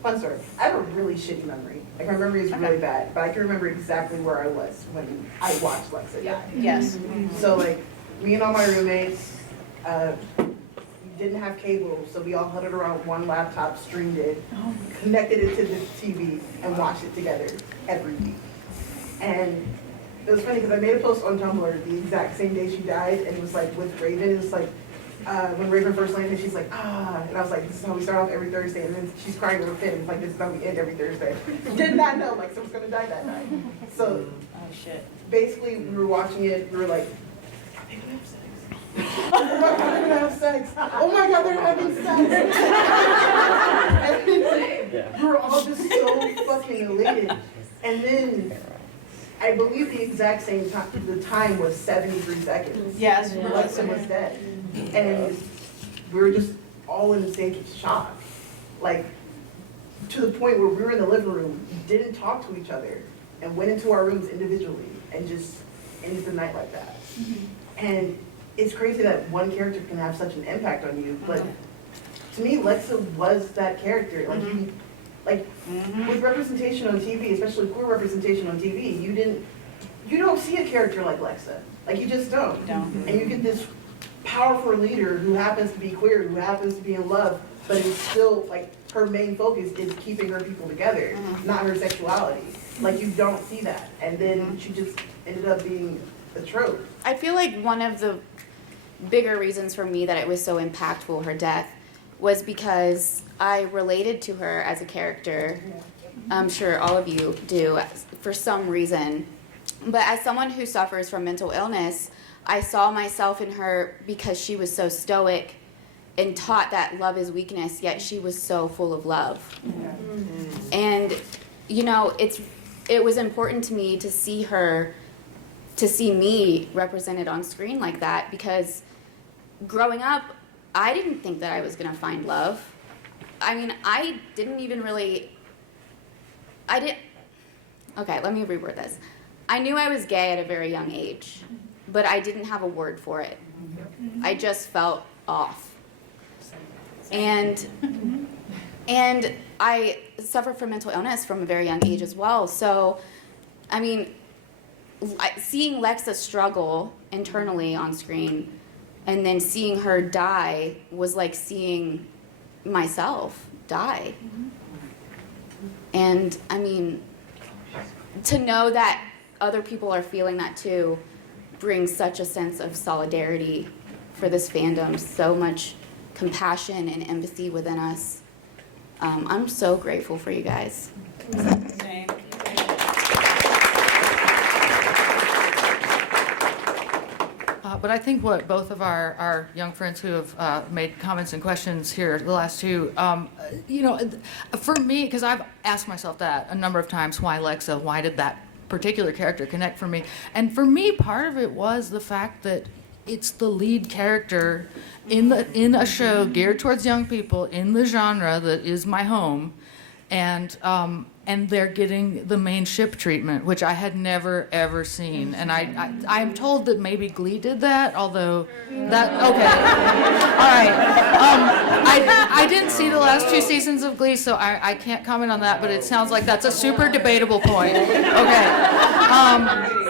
fun story. I have a really shitty memory. Like my memory is really bad, but I can remember exactly where I was when I watched Lexa. Yeah. Yes. So like, me and all my roommates, didn't have cable, so we all huddled around one laptop, streamed it, connected it to the TV, and watched it together every week. And it was funny because I made a post on Tumblr the exact same day she died, and it was like with Raven. It was like when Raven first landed, she's like, and I was like, this is how we start off every Thursday, and then she's crying over Finn. It's like, this is how we end every Thursday. Did not know like someone's gonna die that night. So basically, we were watching it. We were like, oh my God, they're gonna have sex. Oh my God, they're having sex. And we were all just so fucking elated. And then I believe the exact same time, the time was 73 seconds. Yes, Lexa was dead. And we were just all in a state of shock. Like, to the point where we were in the living room, didn't talk to each other, and went into our rooms individually and just ended the night like that. And it's crazy that one character can have such an impact on you, but to me, Lexa was that character. Like, with representation on TV, especially queer representation on TV, you don't see a character like Lexa. Like, you just don't. And you get this powerful leader who happens to be queer, who happens to be in love, but is still, like, her main focus is keeping her people together, not her sexuality. Like, you don't see that. And then she just ended up being a trope. I feel like one of the bigger reasons for me that it was so impactful, her death, was because I related to her as a character. I'm sure all of you do for some reason. But as someone who suffers from mental illness, I saw myself in her because she was so stoic and taught that love is weakness, yet she was so full of love. And, you know, it was important to me to see her, to see me represented on screen like that, because growing up, I didn't think that I was going to find love. I mean, I didn't even really, okay, let me reword this. I knew I was gay at a very young age, but I didn't have a word for it. I just felt off. And I suffered from mental illness from a very young age as well. So, I mean, seeing Lexa struggle internally on screen and then seeing her die was like seeing myself die. And I mean, to know that other people are feeling that too brings such a sense of solidarity for this fandom, so much compassion and empathy within us. I'm so grateful for you guys. Same. But I think what both of our young friends who have made comments and questions here, the last two, you know, for me, because I've asked myself that a number of times, why Lexa, why did that particular character connect for me? And for me, part of it was the fact that it's the lead character in a show geared towards young people in the genre that is my home, and they're getting the main ship treatment, which I had never ever seen. And I'm told that maybe Glee did that, although that okay, all right. I didn't see the last 2 seasons of Glee, so I can't comment on that. But it sounds like that's a super debatable point. Okay.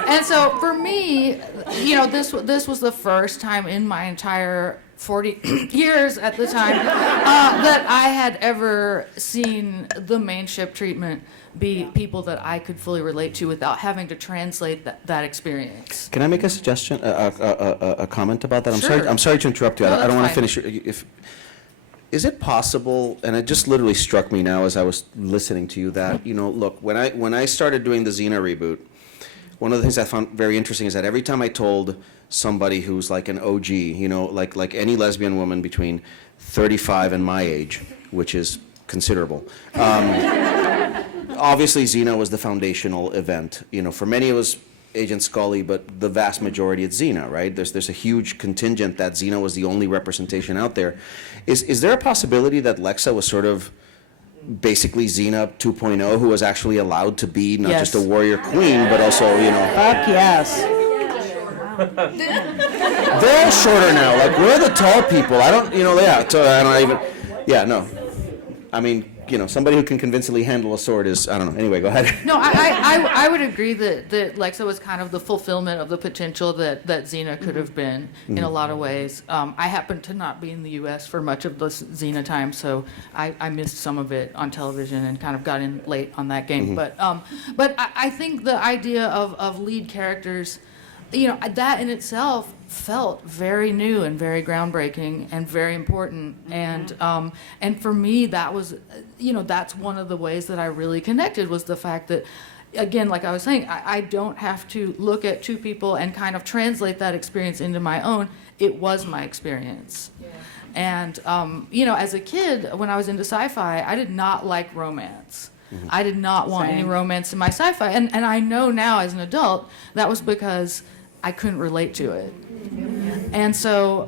And so for me, you know, this was the first time in my entire 40 years at the time that I had ever seen the main ship treatment be people that I could fully relate to without having to translate that experience. Can I make a suggestion, a comment about that? Sure. I'm sorry to interrupt you. No, I don't want to that's finish. Is it possible, and it just literally struck me now as I was listening to you, that, you know, look, when I started doing the Xena reboot, one of the things I found very interesting is that every time I told somebody who's like an OG, you know, like any lesbian woman between 35 and my age, which is considerable. Obviously, Xena was the foundational event. You know, for many it was Agent Scully, but the vast majority it's Xena, right? There's a huge contingent that Xena was the only representation out there. Is there a possibility that Lexa was sort of basically Xena 2.0, who was actually allowed to be not just a warrior queen, but also, you know... Fuck yes. They're all shorter now. Like, we're the tall people. I don't, you know, yeah, so I don't even... Yeah, no. I mean, you know, somebody who can convincingly handle a sword is, I don't know. Anyway, go ahead. No, I would agree that Lexa was kind of the fulfillment of the potential that Xena could have been in a lot of ways. I happened to not be in the U.S. for much of this Xena time, so I missed some of it on television and kind of got in late on that game. But I think the idea of lead characters, you know, that in itself felt very new and very groundbreaking and very important. And for me, that was, you know, that's one of the ways that I really connected, was the fact that, again, like I was saying, I don't have to look at two people and kind of translate that experience into my own. It was my experience. Yeah. And, you know, as a kid, when I was into sci-fi, I did not like romance. I did not want any romance in my sci-fi. And I know now as an adult, that was because I couldn't relate to it. And so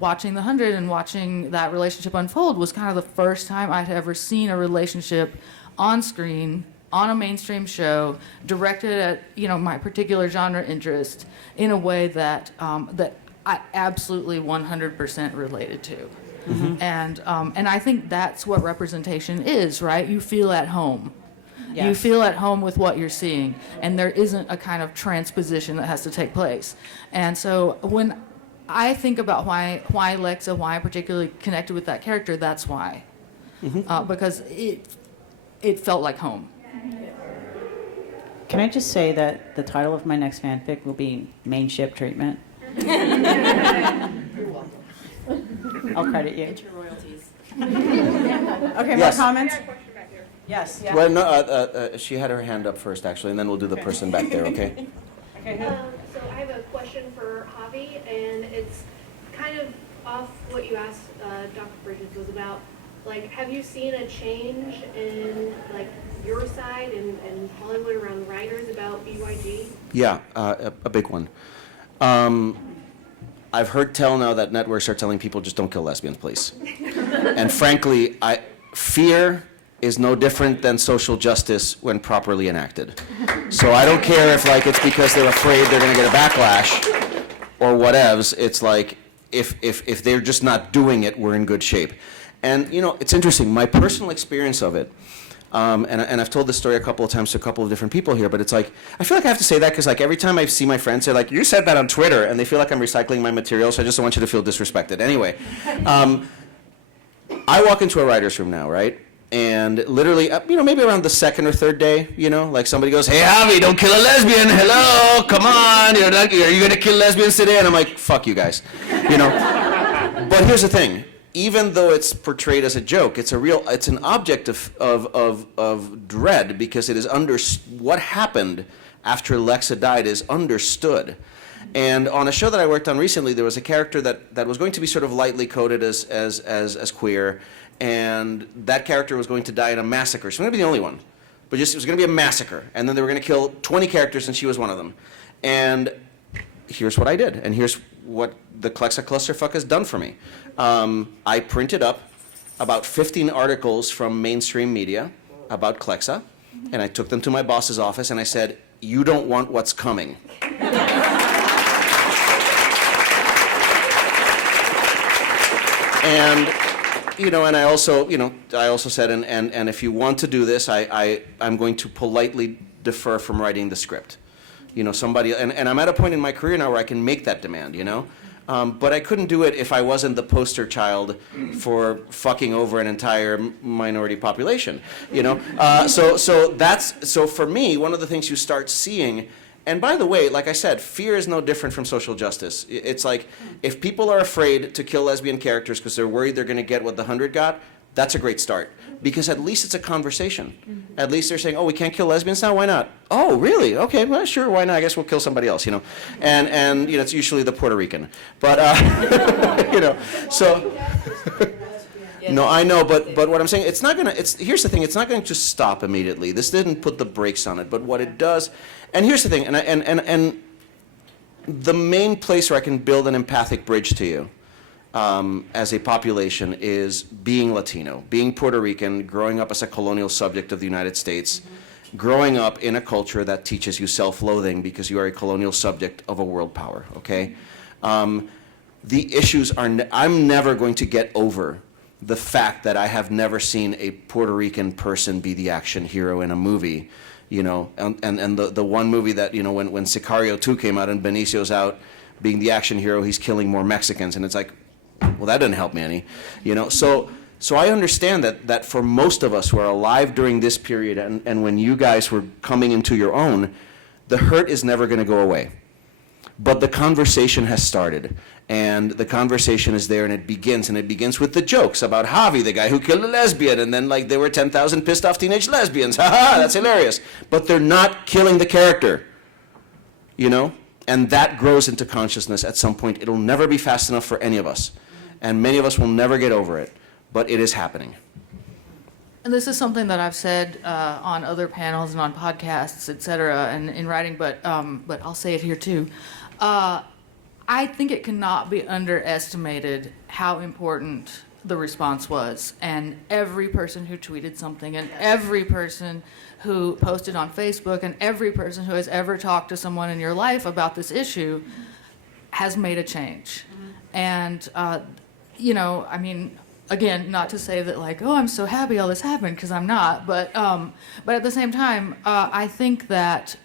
watching The 100 and watching that relationship unfold was kind of the first time I'd ever seen a relationship on screen, on a mainstream show, directed at, you know, my particular genre interest in a way that I absolutely 100% related to. And I think that's what representation is, right? You feel at home. Yes. You feel at home with what you're seeing, and there isn't a kind of transposition that has to take place. And so when I think about why Lexa, why I particularly connected with that character, that's why. Because it felt like home. Can I just say that the title of my next fanfic will be Main Ship Treatment? I'll credit you. Get your royalties. Okay, more Yes. comments? I got a question back here. Yes, yeah. Well, no, she had her hand up first, actually, and then we'll do the person back there, okay? Okay, who? So I have a question for Javi, and it's kind of off what you asked Dr. Bridges was about. Like, have you seen a change in like your side and Hollywood around writers about BYG? Yeah, a big one. I've heard tell now that networks are telling people just don't kill lesbians, please. And frankly, fear is no different than social justice when properly enacted. So I don't care if like it's because they're afraid they're going to get a backlash or whatevs. It's like if they're just not doing it, we're in good shape. And you know, it's interesting. My personal experience of it. And I've told this story a couple of times to a couple of different people here, but it's like, I feel like I have to say that because like every time I see my friends, they're like, you said that on Twitter, and they feel like I'm recycling my material, so I just don't want you to feel disrespected. Anyway, I walk into a writer's room now, right? And literally, you know, maybe around the second or third day, you know, like somebody goes, hey, Javi, don't kill a lesbian. Hello, come on. Are you going to kill lesbians today? And I'm like, fuck you guys, you know? But here's the thing. Even though it's portrayed as a joke, it's an object of dread because it is what happened after Lexa died is understood. And on a show that I worked on recently, there was a character that was going to be sort of lightly coded as queer, and that character was going to die in a massacre. She was going to be the only one, but just it was going to be a massacre, and then they were going to kill 20 characters, and she was one of them. And here's what I did, and here's what the Clexa clusterfuck has done for me. I printed up about 15 articles from mainstream media about Clexa, and I took them to my boss's office, and I said, you don't want what's coming. And, you know, and I also said, and if you want to do this, I'm going to politely defer from writing the script. You know, somebody, and I'm at a point in my career now where I can make that demand, you know? But I couldn't do it if I wasn't the poster child for fucking over an entire minority population, you know? So for me, one of the things you start seeing, and by the way, like I said, fear is no different from social justice. It's like, if people are afraid to kill lesbian characters because they're worried they're going to get what the 100 got, that's a great start. Because at least it's a conversation. At least they're saying, oh, we can't kill lesbians now? Why not? Oh, really? Okay, well, sure, why not? I guess we'll kill somebody else, you know? And you know, it's usually the Puerto Rican. But, you know, so... No, I know, but what I'm saying, it's not going to, here's the thing, it's not going to stop immediately. This didn't put the brakes on it, but what it does, and here's the thing, and the main place where I can build an empathic bridge to you, as a population is being Latino, being Puerto Rican, growing up as a colonial subject of the United States, growing up in a culture that teaches you self-loathing because you are a colonial subject of a world power, okay? The issues are, I'm never going to get over the fact that I have never seen a Puerto Rican person be the action hero in a movie, you know, and the one movie that, you know, when Sicario 2 came out and Benicio's out being the action hero, he's killing more Mexicans, and it's like, well, that didn't help me any, you know. So I understand that for most of us who are alive during this period and when you guys were coming into your own, the hurt is never going to go away. But the conversation has started, and the conversation is there, and it begins with the jokes about Javi, the guy who killed a lesbian, and then like there were 10,000 pissed off teenage lesbians. Ha ha, that's hilarious. But they're not killing the character, you know? And that grows into consciousness at some point. It'll never be fast enough for any of us. And many of us will never get over it, but it is happening. And this is something that I've said on other panels and on podcasts, et cetera, and in writing, but I'll say it here too. I think it cannot be underestimated how important the response was. And every person who tweeted something, and every person who posted on Facebook, and every person who has ever talked to someone in your life about this issue has made a change. And, you know, I mean, again, not to say that like, oh, I'm so happy all this happened, because I'm not. But at the same time, I think that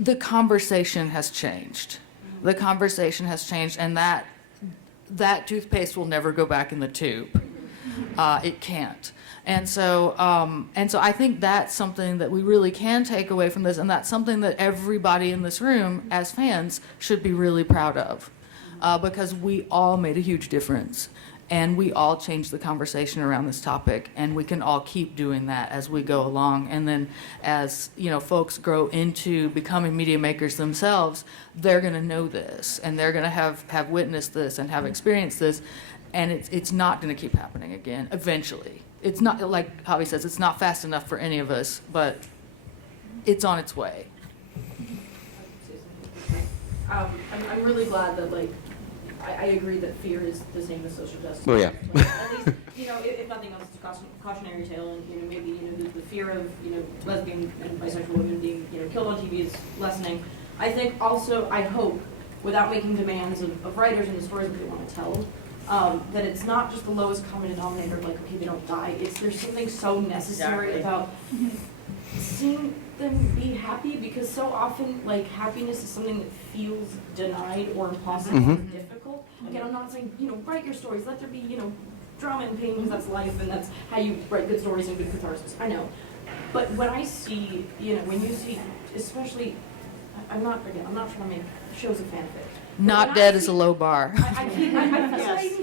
the conversation has changed. The conversation has changed, and that toothpaste will never go back in the tube. It can't. And so I think that's something that we really can take away from this, and that's something that everybody in this room, as fans, should be really proud of. because we all made a huge difference. And we all changed the conversation around this topic, and we can all keep doing that as we go along. And then as, folks grow into becoming media makers themselves, they're going to know this, and they're going to have witnessed this and have experienced this, and it's not going to keep happening again eventually. It's not, like Javi says, it's not fast enough for any of us, but it's on its way. I'm really glad that, I agree that fear is the same as social justice. Oh, yeah. At least, if nothing else, it's a cautionary tale, and maybe, the fear of, lesbian and bisexual women being, killed on TV is lessening. I think also, I hope, without making demands of writers and the stories that they want to tell, that it's not just the lowest common denominator of okay, they don't die. There's something so necessary about seeing them be happy, because so often happiness is something that feels denied or impossible or difficult. Again, I'm not saying write your stories, let there be drama and pain, because that's life and that's how you write good stories and good catharsis. I know, but when I see when you see, especially, I'm not trying to make shows of fanfic. Not dead is a low bar. I even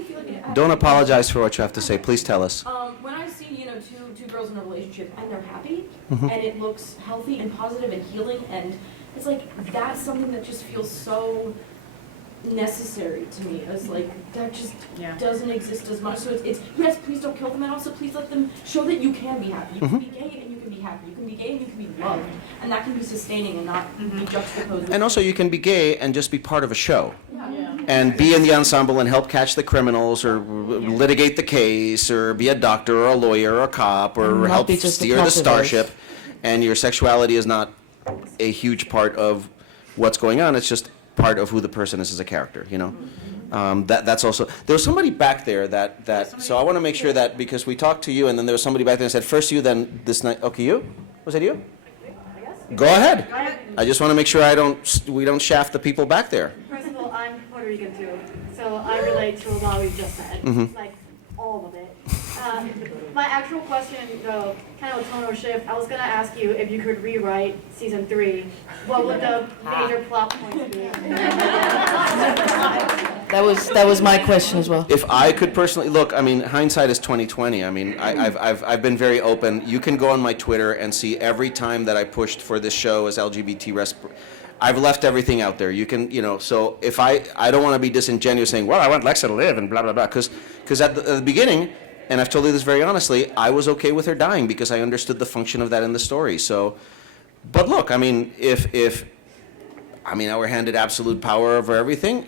feel like Don't apologize for what you have to say. Please tell us. When I see two girls in a relationship and they're happy and it looks healthy and positive and healing, and it's that's something that just feels so necessary to me. As that just doesn't exist as much. So it's yes, please don't kill them, and also please let them show that you can be happy. You can be gay and you can be happy. You can be gay and you can be loved, and that can be sustaining and not be juxtaposed. And also, you can be gay and just be part of a show. And be in the ensemble and help catch the criminals, or litigate the case, or be a doctor or a lawyer or a cop, or help steer the starship. And your sexuality is not a huge part of what's going on. It's just part of who the person is as a character, That's also, there was somebody back there that so I want to make sure that, because we talked to you and then there was somebody back there and said, first you, then this night. Okay, you? Was it you? Go ahead. I just want to make sure we don't shaft the people back there. First of all, I'm Puerto Rican too, so I relate to a lot we've just said, all of it. My actual question, though, kind of a tonal shift. I was gonna ask you if you could rewrite season 3. What would the major plot points be? That was my question as well. If I could personally look, hindsight is 20/20. I've been very open. You can go on my Twitter and see every time that I pushed for this show as LGBT I've left everything out there. You can, so if I don't want to be disingenuous saying, well, I want Lexa to live and blah, blah, blah, because at the beginning, and I've told you this very honestly, I was okay with her dying because I understood the function of that in the story. So, but look, if I were handed absolute power over everything,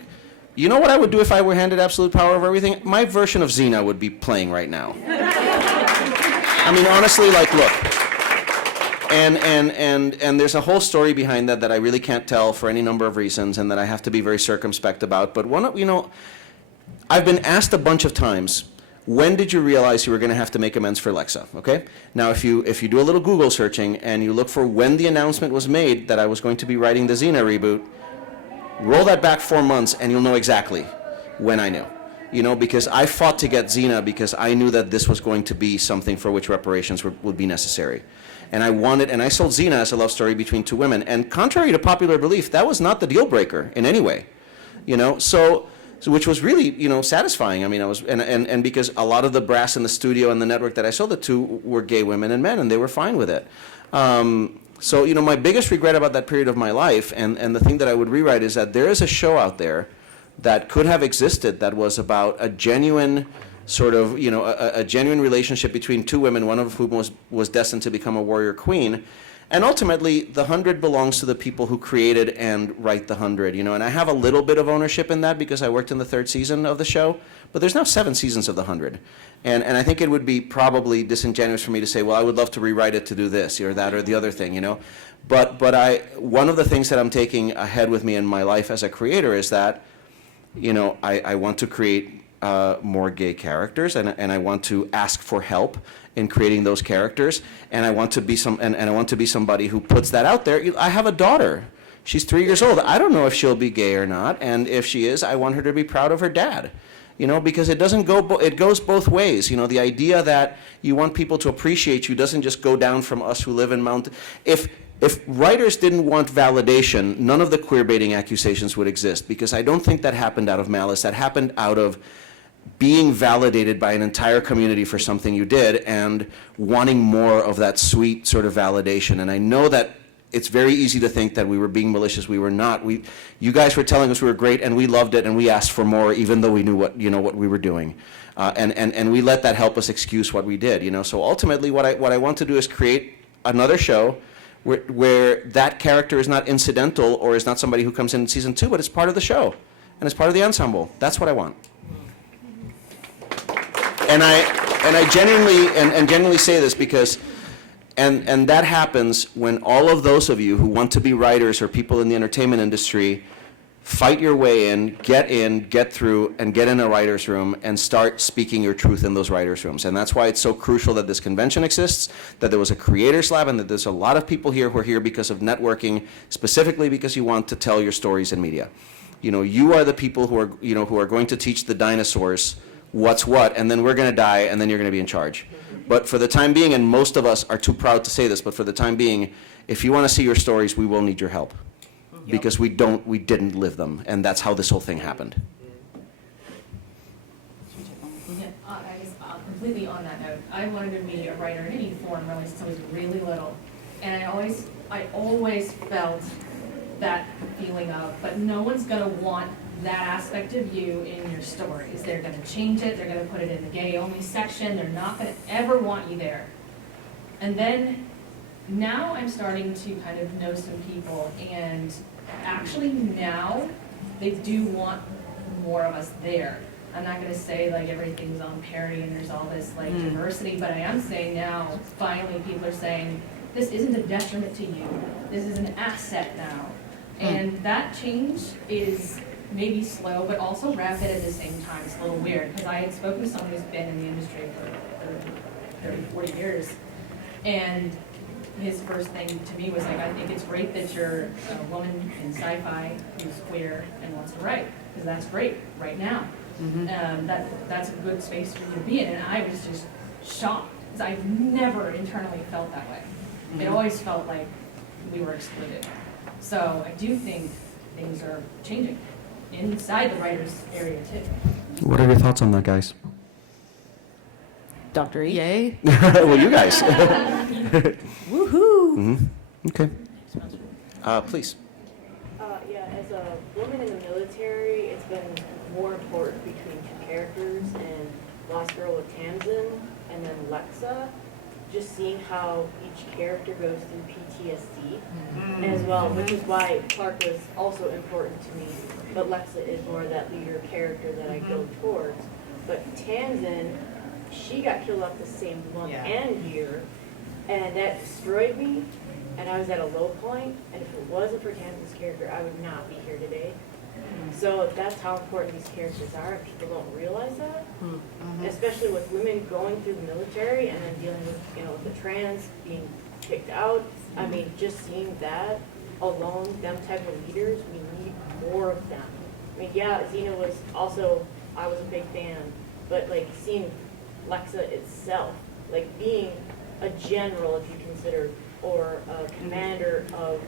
you know what I would do if I were handed absolute power over everything? My version of Xena would be playing right now. Honestly, look. And there's a whole story behind that I really can't tell for any number of reasons, and that I have to be very circumspect about. But I've been asked a bunch of times, when did you realize you were going to have to make amends for Lexa? Okay? Now, if you do a little Google searching and you look for when the announcement was made that I was going to be writing the Xena reboot, roll that back 4 months and you'll know exactly when I knew. Because I fought to get Xena because I knew that this was going to be something for which reparations would be necessary. And I sold Xena as a love story between two women. And contrary to popular belief, that was not the deal breaker in any way, So which was really, satisfying. I was, and because a lot of the brass in the studio and the network that I sold it to were gay women and men, and they were fine with it. So, my biggest regret about that period of my life, and the thing that I would rewrite, is that there is a show out there that could have existed that was about a genuine sort of, a genuine relationship between two women, one of whom was destined to become a warrior queen. And ultimately, the 100 belongs to the people who created and write the 100, and I have a little bit of ownership in that because I worked in the 3rd season of the show, but there's now 7 seasons of the 100. And I think it would be probably disingenuous for me to say, well, I would love to rewrite it to do this or that or the other thing, But one of the things that I'm taking ahead with me in my life as a creator is that, I want to create more gay characters, and I want to ask for help in creating those characters, and I want to be I want to be somebody who puts that out there. I have a daughter. She's 3 years old. I don't know if she'll be gay or not, and if she is, I want her to be proud of her dad. Because it doesn't go, it goes both ways. The idea that you want people to appreciate you doesn't just go down from us who live in If if writers didn't want validation, none of the queer baiting accusations would exist, because I don't think that happened out of malice. That happened out of being validated by an entire community for something you did and wanting more of that sweet sort of validation. And I know that it's very easy to think that we were being malicious. We were not. You guys were telling us we were great, and we loved it, and we asked for more, even though we knew what we were doing. And we let that help us excuse what we did. So ultimately, what I want to do is create another show where that character is not incidental or is not somebody who comes in season 2, but it's part of the show and it's part of the ensemble. That's what I want. And I genuinely say this because, and that happens when all of those of you who want to be writers or people in the entertainment industry fight your way in, get through, and get in a writer's room and start speaking your truth in those writer's rooms. And that's why it's so crucial that this convention exists, that there was a Creators Lab, and that there's a lot of people here who are here because of networking, specifically because you want to tell your stories in media. You are the people who are going to teach the dinosaurs what's what, and then we're going to die, and then you're going to be in charge. But for the time being, and most of us are too proud to say this, but for the time being, if you want to see your stories, we will need your help. Because we didn't live them, and that's how this whole thing happened. Yeah, I guess completely on that note, I wanted to be a writer in any form really since I was really little, and I always felt that feeling of, but no one's gonna want that aspect of you in your stories. They're gonna change it. They're gonna put it in the gay-only section. They're not gonna ever want you there. And then now I'm starting to kind of know some people, and actually now they do want more of us there. I'm not going to say like everything's on parity and there's all this like diversity, but I am saying now finally people are saying this isn't a detriment to you, this is an asset now. And that change is maybe slow but also rapid at the same time. It's a little weird because I had spoken to someone who's been in the industry for 30, 40 years, and his first thing to me was like, I think it's great that you're a woman in sci-fi who's queer and wants to write, because that's great right now. That's a good space for you to be in, and I was just shocked, because I've never internally felt that way. It always felt like we were excluded. So I do think things are changing inside the writers area too. What are your thoughts on that, guys? Dr. E? Yay. Well, you guys. Woohoo! Okay. Please. Yeah, as a woman in the military, it's been more important between two characters, and Lost Girl with Tamsin and then Lexa, just seeing how each character goes through PTSD as well, which is why Clark was also important to me, but Lexa is more that leader character that I go towards. But Tamsin, she got killed off the same month and year, and that destroyed me, and I was at a low point, and if it wasn't for Tamsin's character, I would not be here today. So that's how important these characters are, and people don't realize that, especially with women going through the military and then dealing with, with the trans being kicked out. I mean, just seeing that alone, them type of leaders, we need more of them. I mean, yeah, Xena was also, I was a big fan, but like seeing Lexa itself, like being a general, if you consider, or a commander of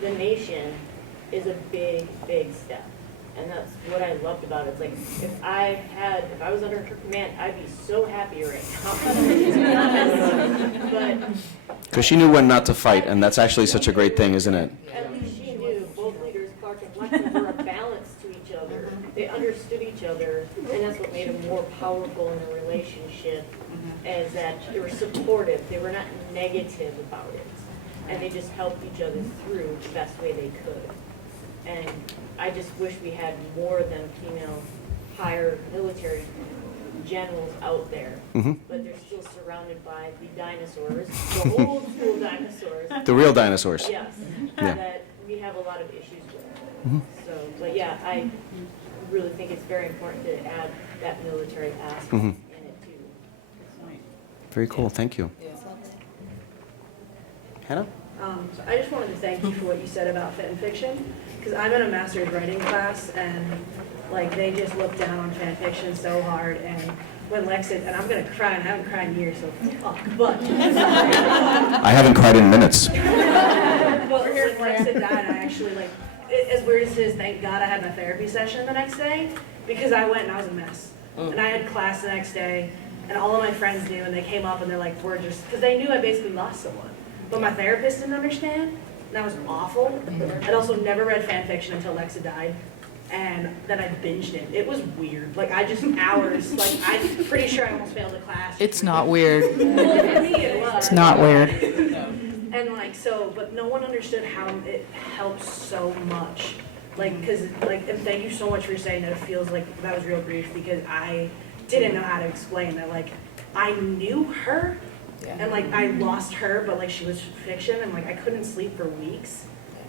the nation, is a big, big step. And that's what I loved about it. It's like, if I was under her command, I'd be so happy right now. But Because she knew when not to fight, and that's actually such a great thing, isn't it? at least she knew both leaders, Clark and Lexa, were a balance to each other. They understood each other, and that's what made them more powerful in the relationship, is that they were supportive. They were not negative about it. And they just helped each other through the best way they could. And I just wish we had more than female higher military generals out there. But they're still surrounded by the dinosaurs, the old school dinosaurs. The real dinosaurs. Yes, Yeah. that we have a lot of issues with. So, but yeah, I really think it's very important to add that military aspect in it too. Very cool. Thank you. Hannah? So I just wanted to thank you for what you said about fan fiction, because I'm in a master's writing class, and like they just look down on fan fiction so hard. And when Lexa, and I'm gonna cry, and I haven't cried in years, so fuck. But I haven't cried in minutes. actually, like, as weird as it is, thank God I had my therapy session the next day, because I went and I was a mess. And I had class the next day, and all of my friends knew, and they came up and they're like, we're just, because they knew I basically lost someone. But my therapist didn't understand, and that was awful. I'd also never read fan fiction until Lexa died, and then I binged it. It was weird. Like, I just, hours, like, I'm pretty sure I almost failed a class. It's not weird. For me, it was. It's not weird. And like, so, but no one understood how it helps so much. Like, cause like, and thank you so much for saying that it feels like that was real grief, because I didn't know how to explain that. Like, I knew her, and like, I lost her, but like, she was fiction, and like, I couldn't sleep for weeks.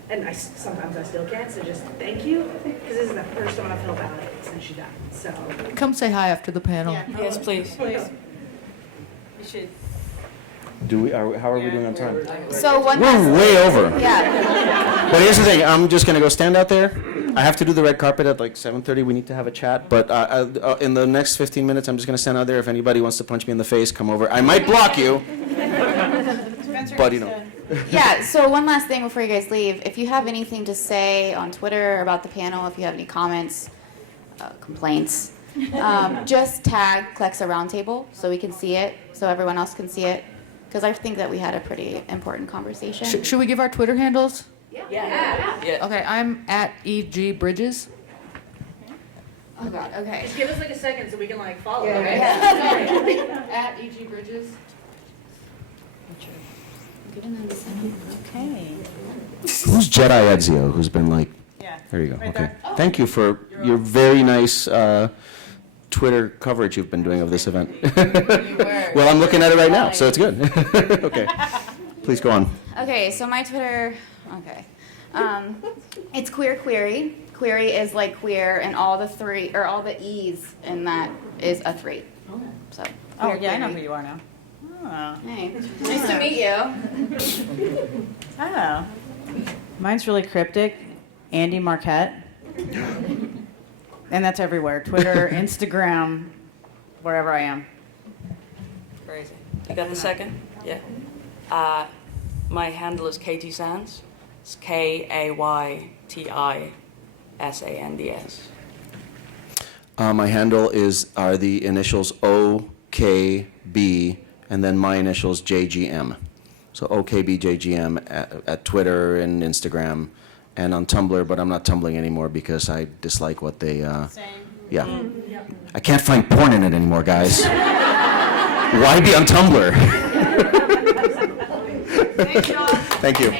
And sometimes I still can't, so just thank you, because this is the first time I've felt about it since she died, so. Come say hi after the panel. Yes, please. Please. You should. How are we doing on time? So one We're last way over. Yeah. But here's the thing, I'm just gonna go stand out there. I have to do the red carpet at like 7:30, we need to have a chat, but in the next 15 minutes, I'm just gonna stand out there. If anybody wants to punch me in the face, come over. I might block you, but you know. Yeah, so one last thing before you guys leave. If you have anything to say on Twitter about the panel, if you have any comments, complaints, just tag Clexa Roundtable so we can see it, so everyone else can see it. Because I think that we had a pretty important conversation. Should we give our Twitter handles? Yeah. Okay, I'm at E.G. Bridges. Oh God, okay. Just give us like a second so we can like follow. Yeah. Okay? At E.G. Bridges. Okay. Who's Jedi Ezio, who's been like, Yeah. there you go, Right okay. there. Thank you for your very nice Twitter coverage you've been doing of this event. Well, I'm looking at it right now, so it's good. Okay, please go on. Okay, so my Twitter, okay. It's Queer Query. Query is like queer, and all the three, or all the E's in that is a 3. So. Oh, Queer yeah, I know Query. who you are now. Oh. Hey, nice to meet you. Oh. Mine's really cryptic. Andi Marquette. And that's everywhere. Twitter, Instagram, wherever I am. Crazy. You got the second? Yeah. My handle is Katie Sands. It's KAYTISANDS. My handle are the initials OKB, and then my initials JGM. So OKBJGM at Twitter and Instagram and on Tumblr, but I'm not Tumbling anymore because I dislike what they, yeah. I can't find porn in it anymore, guys. Why be on Tumblr? Thank you.